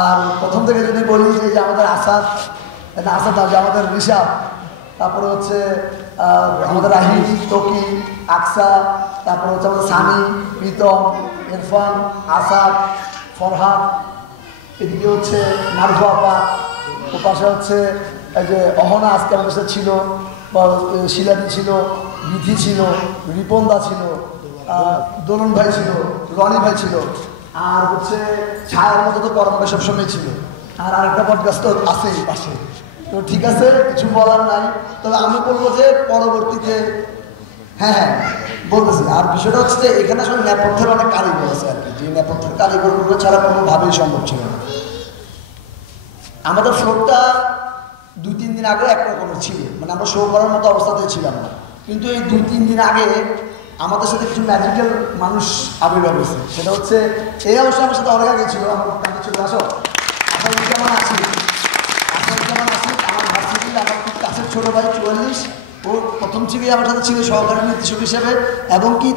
আর প্রথম থেকে যদি বলি যে আমাদের আসাদ যে আমাদের ঋষাব, তারপরে হচ্ছে আমাদের আহিদ, তকি, আকসা, তারপরে হচ্ছে আমাদের সানি, প্রীতম, ইরফান, আসাদ, ফরহাদ, এদিকে হচ্ছে মারুফা আপা, ও পাশে হচ্ছে এই যে অহনা আজকে আমাদের সাথে ছিল, বা শিলাদি ছিল, বিধি ছিল, রিপনদা ছিল, দোলন ভাই ছিল, রনি ভাই ছিল, আর হচ্ছে ছায়ার মতো তো পরমে সবসময় ছিল, আর আরেকটা পডকাস্ট তো আছেই পাশে। তো ঠিক আছে, কিছু বলার নাই। তবে আমি বলবো যে পরবর্তীতে হ্যাঁ বলতেছি। আর বিষয়টা হচ্ছে যে এখানে আসলে নেপথ্যের অনেক কারিগর আছে আর কি, যে নেপথ্যের কারিগরগুলো ছাড়া কোনোভাবেই সম্ভব ছিল না। আমাদের শোটা 2-3 দিন আগে একরকমের ছিল, মানে আমরা শো করার মতো অবস্থাতে ছিলাম না। কিন্তু এই 2-3 দিন আগে আমাদের সাথে কিছু ম্যাজিক্যাল মানুষ আবির্ভাব হয়েছে। সেটা হচ্ছে এই অবশ্যই আমার সাথে অনেক আগে ছিল, আমার কাছে চলে আসো। আসলে কেমন আছি, আমার ভার্সিটির আমার খুব কাছের ছোটো ভাই 44, ও প্রথম থেকেই আমার সাথে ছিল সহকারী নির্দেশক হিসেবে। এবং কি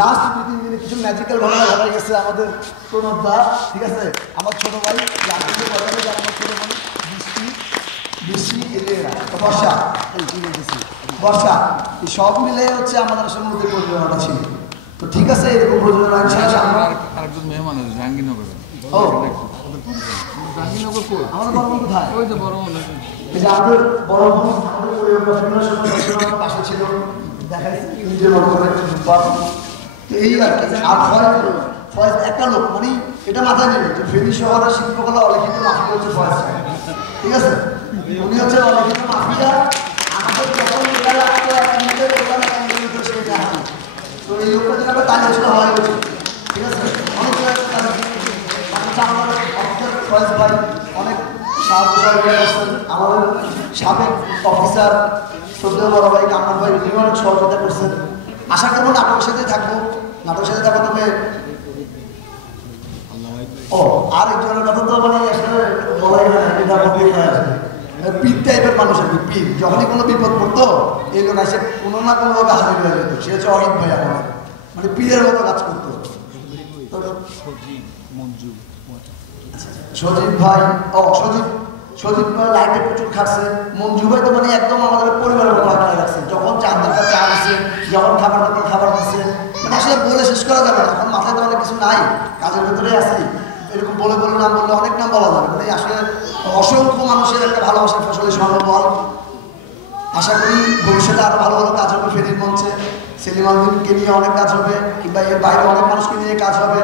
লাস্ট 2-3 দিনে কিছু ম্যাজিক্যাল ঘটনা ঘটা গেছে আমাদের প্রণবদা, ঠিক আছে, আমার ছোটো ভাই, আমার ছোটো ভাই বৃষ্টি, এরা বর্ষা, বর্ষা, এই সব মিলে হচ্ছে আমাদের আসলে মধ্যে প্রযোজনাটা ছিল। তো ঠিক আছে, এরকম প্রযোজনা আমরা আরেকজন মেহমান আছে জাহাঙ্গীরনগরে। ও জাহাঙ্গীরনগর কই? আমাদের বড় বোন কোথায়? ওই যে বড় বোন, এই যে আমাদের বড় বোন আমাদের পরিবারের সঙ্গে পাশে ছিল, দেখাইছি নিজের মতো করে। এই আর কি। আর ফয়েজ একটা লোক, মানে এটা মাথায় নেবে যে ফেনী শহরের শিল্পকলা অলিখিত মাফিয়া হচ্ছে ফয়েজ, ঠিক আছে। উনি হচ্ছে অলিখিত মাফিয়া। আমাদের যখন লাগতো একটা মিনিটের দোকানে সেই দেখা। তো এই লোকটা যেন আমরা তাই আসলে হয়, ঠিক আছে। অনেক আমাদের ফয়েজ ভাই অনেক সাহায্য সহযোগিতা করছেন। আমাদের সাবেক অফিসার শ্রদ্ধেয় বড় ভাই কামরান ভাই উনি অনেক সহযোগিতা করছেন। আশা করবো নাটকের সাথে থাকবো, নাটকের সাথে থাকবো। তবে ও আর একজনের কথা তো মানে আসলে বলাই হয় না, পীর টাইপের মানুষ আর কি। পীর যখনই কোনো বিপদ পড়তো এই লোক এসে কোনো না কোনোভাবে হাজির হয়ে যেত। সে হচ্ছে অহিত ভাই, আমাদের মানে পীরের মতো কাজ করতো। সজীব ভাই, সজীব ভাই লাইটে প্রচুর খাটছে। মঞ্জু ভাই তো মানে একদম আমাদের পরিবারের মতো আটকে রাখছে। যখন চাঁদের কাছে আসছে কারোর নাম বললে অনেক নাম বলা যাবে, মানে আসলে অসংখ্য মানুষের একটা ভালোবাসার ফসল স্বর্ণবল। আশা করি ভবিষ্যতে আরো ভালো ভালো কাজ হবে ফেরির মঞ্চে, সেলিম আলদিনকে নিয়ে অনেক কাজ হবে, কিংবা এর বাইরে অনেক মানুষকে নিয়ে কাজ হবে।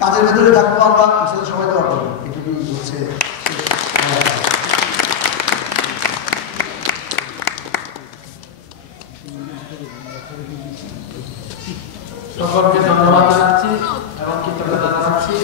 কাজের ভেতরে থাকবো আমরা, সেটা সবাই দেওয়া করবো। এটুকুই হচ্ছে। সকলকে ধন্যবাদ জানাচ্ছি এবং কৃতজ্ঞতা জানাচ্ছি।